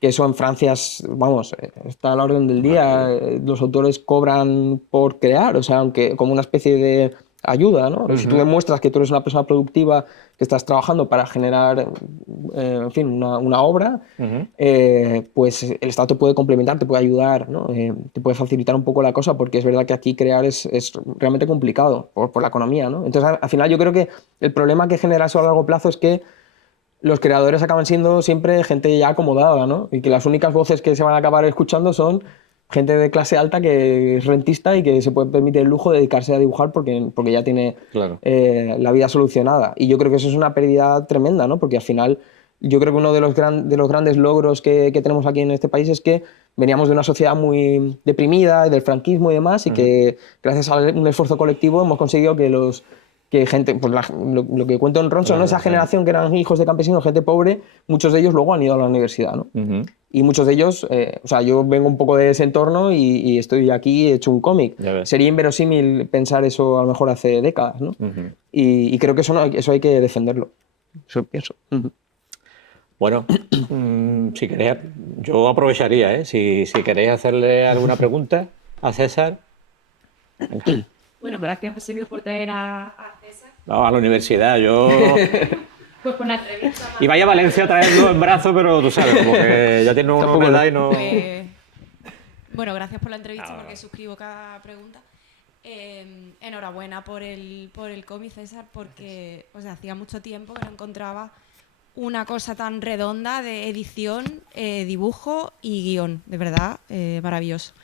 que eso en Francia vamos, está a la orden del día. Los autores cobran por crear, o sea, aunque como una especie de ayuda, ¿no? Si tú demuestras que tú eres una persona productiva, que estás trabajando para generar, en fin, una obra, pues el Estado te puede complementar, te puede ayudar, ¿no? Te puede facilitar un poco la cosa, porque es verdad que aquí crear es realmente complicado por la economía, ¿no? Entonces, al final yo creo que el problema que genera eso a largo plazo es que los creadores acaban siendo siempre gente ya acomodada, ¿no? Y que las únicas voces que se van a acabar escuchando son gente de clase alta que es rentista y que se puede permitir el lujo de dedicarse a dibujar porque ya tiene Claro. la vida solucionada. Y yo creo que eso es una pérdida tremenda, ¿no? Porque al final yo creo que uno de los grandes logros que tenemos aquí en este país es que veníamos de una sociedad muy deprimida, del franquismo y demás, y que gracias a un esfuerzo colectivo hemos conseguido que gente, pues lo que cuento en Ronson, ¿no? Esa generación que eran hijos de campesinos, gente pobre, muchos de ellos luego han ido a la universidad, ¿no? Y muchos de ellos, o sea, yo vengo un poco de ese entorno y estoy aquí, he hecho un cómic. Ya ves. Sería inverosímil pensar eso a lo mejor hace décadas, ¿no? Y creo que eso hay que defenderlo. Eso pienso. Bueno, si queréis, yo aprovecharía, ¿eh? Si queréis hacerle alguna pregunta a César. Bueno, gracias, José Luis, por traer a César. No, a la universidad, yo Pues con la entrevista. iba a ir a Valencia a traerlo en brazos, pero tú sabes, como que ya tiene una edad y no... Pues, bueno, gracias por la entrevista porque suscribo cada pregunta. Enhorabuena por el cómic, César, porque hacía mucho tiempo que no encontraba una cosa tan redonda de edición, dibujo y guión. De verdad, maravilloso.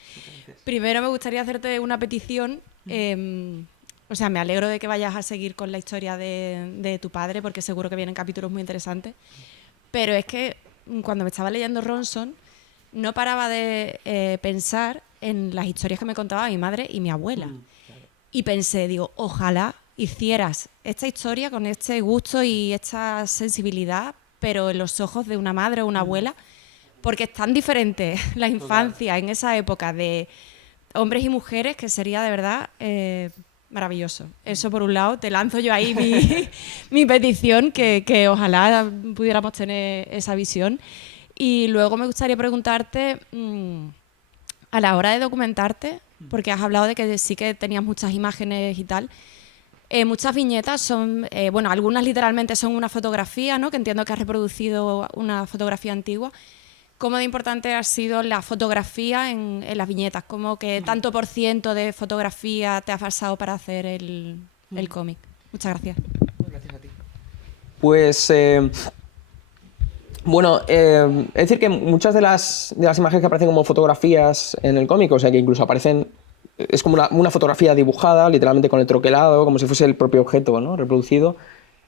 Primero me gustaría hacerte una petición. Me alegro de que vayas a seguir con la historia de tu padre, porque seguro que vienen capítulos muy interesantes. Pero es que cuando me estaba leyendo Ronson, no paraba de pensar en las historias que me contaba mi madre y mi abuela. Y pensé, digo, ojalá hicieras esta historia con este gusto y esta sensibilidad, pero en los ojos de una madre o una abuela, porque es tan diferente la infancia en esa época de hombres y mujeres que sería de verdad maravilloso. Eso por un lado, te lanzo yo ahí mi petición, que ojalá pudiéramos tener esa visión. Y luego me gustaría preguntarte, a la hora de documentarte, porque has hablado de que sí que tenías muchas imágenes y tal, muchas viñetas son, algunas literalmente son una fotografía, ¿no? Que entiendo que has reproducido una fotografía antigua. ¿Cómo de importante ha sido la fotografía en las viñetas? ¿Cómo que tanto por ciento de fotografía te has basado para hacer el cómic? Muchas gracias. Gracias a ti. Pues, es decir que muchas de las imágenes que aparecen como fotografías en el cómic, o sea, que incluso aparecen, es como una fotografía dibujada, literalmente con el troquelado, como si fuese el propio objeto, ¿no? Reproducido.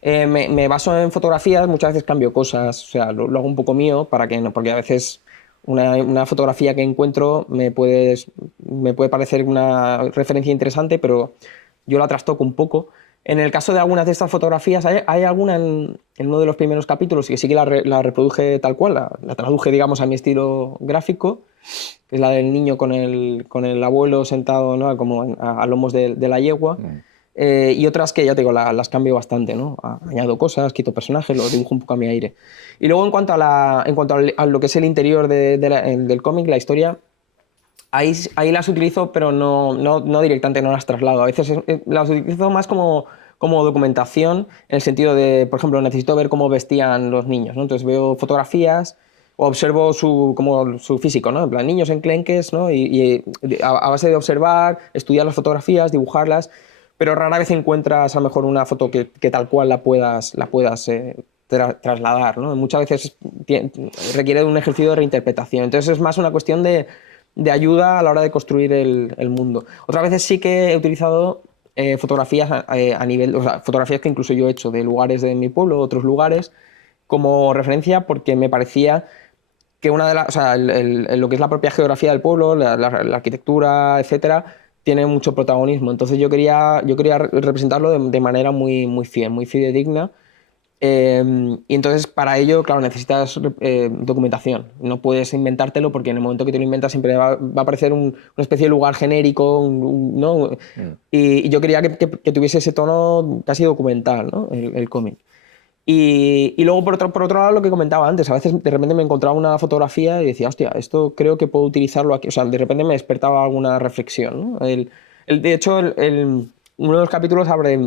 Me baso en fotografías, muchas veces cambio cosas, o sea, lo hago un poco mío para que no, porque a veces una fotografía que encuentro me puede parecer una referencia interesante, pero yo la trastoco un poco. En el caso de algunas de estas fotografías, hay alguna en uno de los primeros capítulos que sí que la reproduje tal cual, la traduje, digamos, a mi estilo gráfico, que es la del niño con el abuelo sentado, ¿no? Como a lomos de la yegua. Y otras que, ya te digo, las cambio bastante, ¿no? Añado cosas, quito personajes, lo dibujo un poco a mi aire. Y luego en cuanto a lo que es el interior del cómic, la historia, ahí las utilizo, pero no directamente, no las traslado. A veces las utilizo más como documentación, en el sentido de, por ejemplo, necesito ver cómo vestían los niños, ¿no? Entonces veo fotografías o observo su físico, ¿no? En plan, niños enclenques, ¿no? Y a base de observar, estudiar las fotografías, dibujarlas, pero rara vez encuentras a lo mejor una foto que tal cual la puedas trasladar, ¿no? Muchas veces requiere de un ejercicio de reinterpretación. Entonces es más una cuestión de ayuda a la hora de construir el mundo. Otras veces sí que he utilizado fotografías a nivel, o sea, fotografías que incluso yo he hecho de lugares de mi pueblo, otros lugares, como referencia, porque me parecía que lo que es la propia geografía del pueblo, la arquitectura, etcétera, tiene mucho protagonismo. Entonces yo quería representarlo de manera muy, muy fiel, muy fidedigna. Y entonces para ello, claro, necesitas documentación. No puedes inventártelo porque en el momento que te lo inventas siempre va a aparecer una especie de lugar genérico, ¿no? Y yo quería que tuviese ese tono casi documental, ¿no? El cómic. Y luego, por otro lado, lo que comentaba antes, a veces de repente me encontraba una fotografía y decía, hostia, esto creo que puedo utilizarlo aquí. O sea, de repente me despertaba alguna reflexión, ¿no? De hecho, uno de los capítulos abre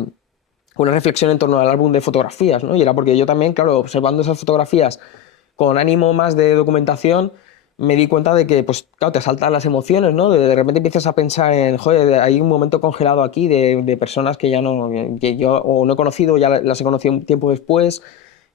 una reflexión en torno al álbum de fotografías, ¿no? Y era porque yo también, claro, observando esas fotografías con ánimo más de documentación, me di cuenta de que, pues, claro, te saltan las emociones, ¿no? De repente empiezas a pensar en, joder, hay un momento congelado aquí de personas que yo o no he conocido, ya las he conocido un tiempo después,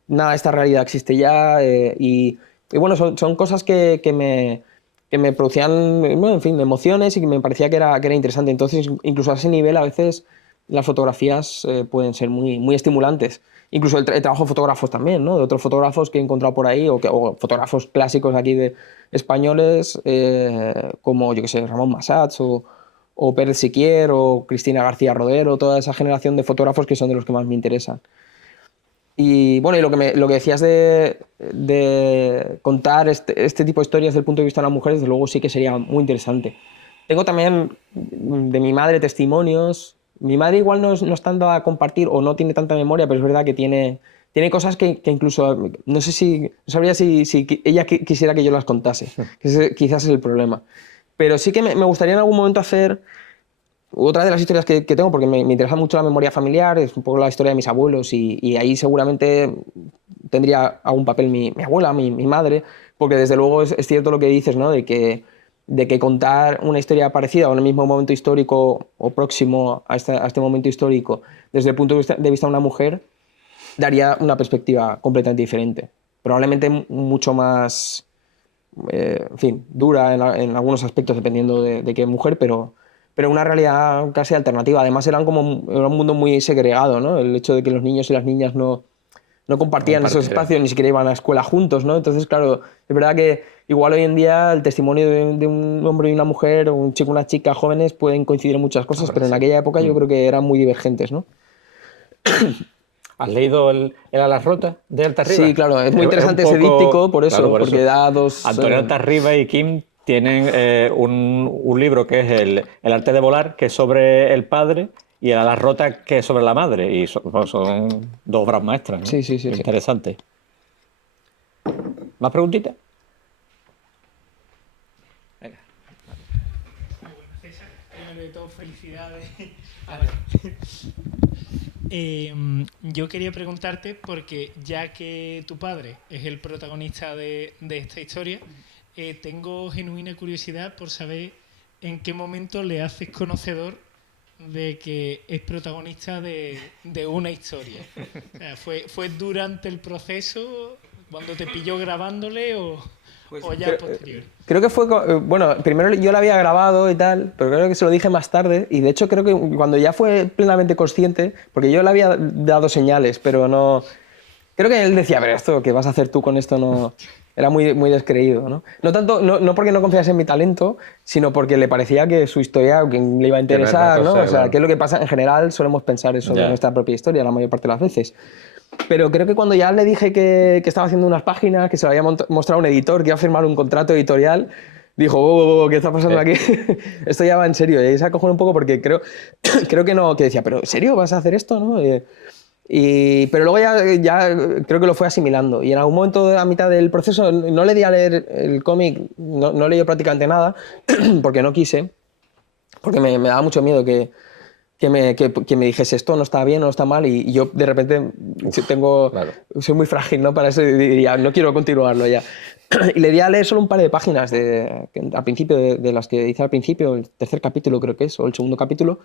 nada, esta realidad existe ya, y bueno, son cosas que me producían, bueno, en fin, emociones y que me parecía que era interesante. Entonces, incluso a ese nivel, a veces las fotografías pueden ser muy, muy estimulantes. Incluso el trabajo de fotógrafos también, ¿no? De otros fotógrafos que he encontrado por ahí, o fotógrafos clásicos aquí de españoles, como, yo qué sé, Ramón Massats, o Pérez Siquier, o Cristina García Rodero, toda esa generación de fotógrafos que son de los que más me interesan. Y bueno, y lo que decías de contar este tipo de historias desde el punto de vista de las mujeres, desde luego sí que sería muy interesante. Tengo también de mi madre testimonios. Mi madre igual no es tanto a compartir o no tiene tanta memoria, pero es verdad que tiene tiene cosas que incluso, no sé si, no sabría si ella quisiera que yo las contase, que quizás es el problema. Pero sí que me gustaría en algún momento hacer otra de las historias que tengo, porque me interesa mucho la memoria familiar, es un poco la historia de mis abuelos y ahí seguramente tendría algún papel mi abuela, mi madre, porque desde luego es cierto lo que dices, ¿no? De que contar una historia parecida o en el mismo momento histórico o próximo a este momento histórico desde el punto de vista de una mujer daría una perspectiva completamente diferente. Probablemente mucho más, en fin, dura en algunos aspectos dependiendo de qué mujer, pero una realidad casi alternativa. Además era un mundo muy segregado, ¿no? El hecho de que los niños y las niñas no compartían esos espacios, ni siquiera iban a la escuela juntos, ¿no? Entonces, claro, es verdad que igual hoy en día el testimonio de un hombre y una mujer, o un chico y una chica jóvenes pueden coincidir en muchas cosas, pero en aquella época yo creo que eran muy divergentes, ¿no? ¿Has leído el Alas rotas de Altarriba? Sí, claro, es muy interesante ese díptico por eso, claro, porque da dos... Antonio Altarriba y Kim tienen un libro que es el arte de volar, que es sobre el padre, y el Alas rotas, que es sobre la madre. Y son dos obras maestras, ¿no? Sí. Interesante. ¿Más preguntitas? Venga. Bueno, César, primero de todo, felicidades. Yo quería preguntarte, porque ya que tu padre es el protagonista de esta historia, tengo genuina curiosidad por saber en qué momento le haces conocedor de que es protagonista de una historia. O sea, ¿fue durante el proceso, cuando te pilló grabándole o ya posterior? Creo que fue, bueno, primero yo la había grabado y tal, pero creo que se lo dije más tarde y de hecho creo que cuando ya fue plenamente consciente, porque yo le había dado señales, pero no... Creo que él decía, pero esto, ¿qué vas a hacer tú con esto? No... Era muy, muy descreído, ¿no? No tanto, no porque no confiase en mi talento, sino porque le parecía que su historia que le iba a interesar, ¿no? O sea, claro. ¿Qué es lo que pasa? En general solemos pensar eso de nuestra propia historia la mayor parte de las veces. Pero creo que cuando ya le dije que estaba haciendo unas páginas, que se lo había mostrado a un editor, que iba a firmar un contrato editorial, dijo, ¿qué está pasando aquí? Esto ya va en serio. Y ahí se acojonó un poco porque creo que no, que decía, ¿pero en serio vas a hacer esto? ¿No? Pero luego ya creo que lo fue asimilando. Y en algún momento, a mitad del proceso, no le di a leer el cómic, no leí prácticamente nada, porque no quise, porque me daba mucho miedo que me dijese esto no está bien, no está mal, y yo de repente soy muy frágil, ¿no? Para eso diría, no quiero continuarlo ya. Y le di a leer solo un par de páginas al principio, de las que hice al principio, el tercer capítulo creo que es, o el segundo capítulo,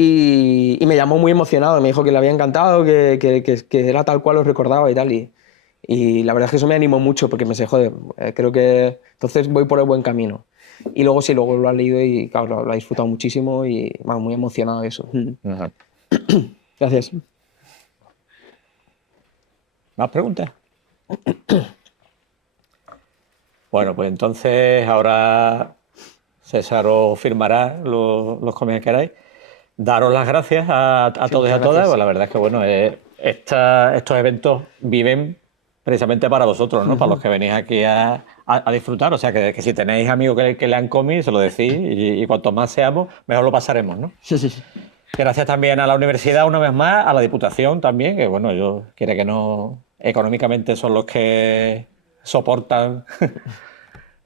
y me llamó muy emocionado, me dijo que le había encantado, que era tal cual lo recordaba y tal, y la verdad es que eso me animó mucho, porque me sé, joder, creo que entonces voy por el buen camino. Y luego sí, luego lo has leído y claro, lo ha disfrutado muchísimo y muy emocionado de eso. Ajá. Gracias. ¿Más preguntas? Bueno, pues entonces ahora César os firmará los cómics que queráis. Daros las gracias a todos y a todas. Pues la verdad es que bueno, estos eventos viven precisamente para vosotros, ¿no? Para los que venís aquí a disfrutar. O sea, que si tenéis amigos que lean cómics, se lo decís y cuanto más seamos, mejor lo pasaremos, ¿no? Sí. Gracias también a la universidad una vez más, a la Diputación también, que bueno, yo quiero que no, económicamente son los que soportan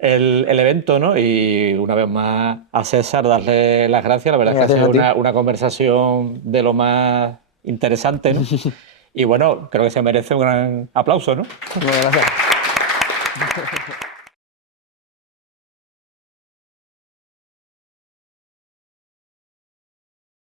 el evento, ¿no? Y una vez más a César darle las gracias. La verdad es que ha sido una conversación de lo más interesante, ¿no? Y bueno, creo que se merece un gran aplauso, ¿no? Bueno, gracias.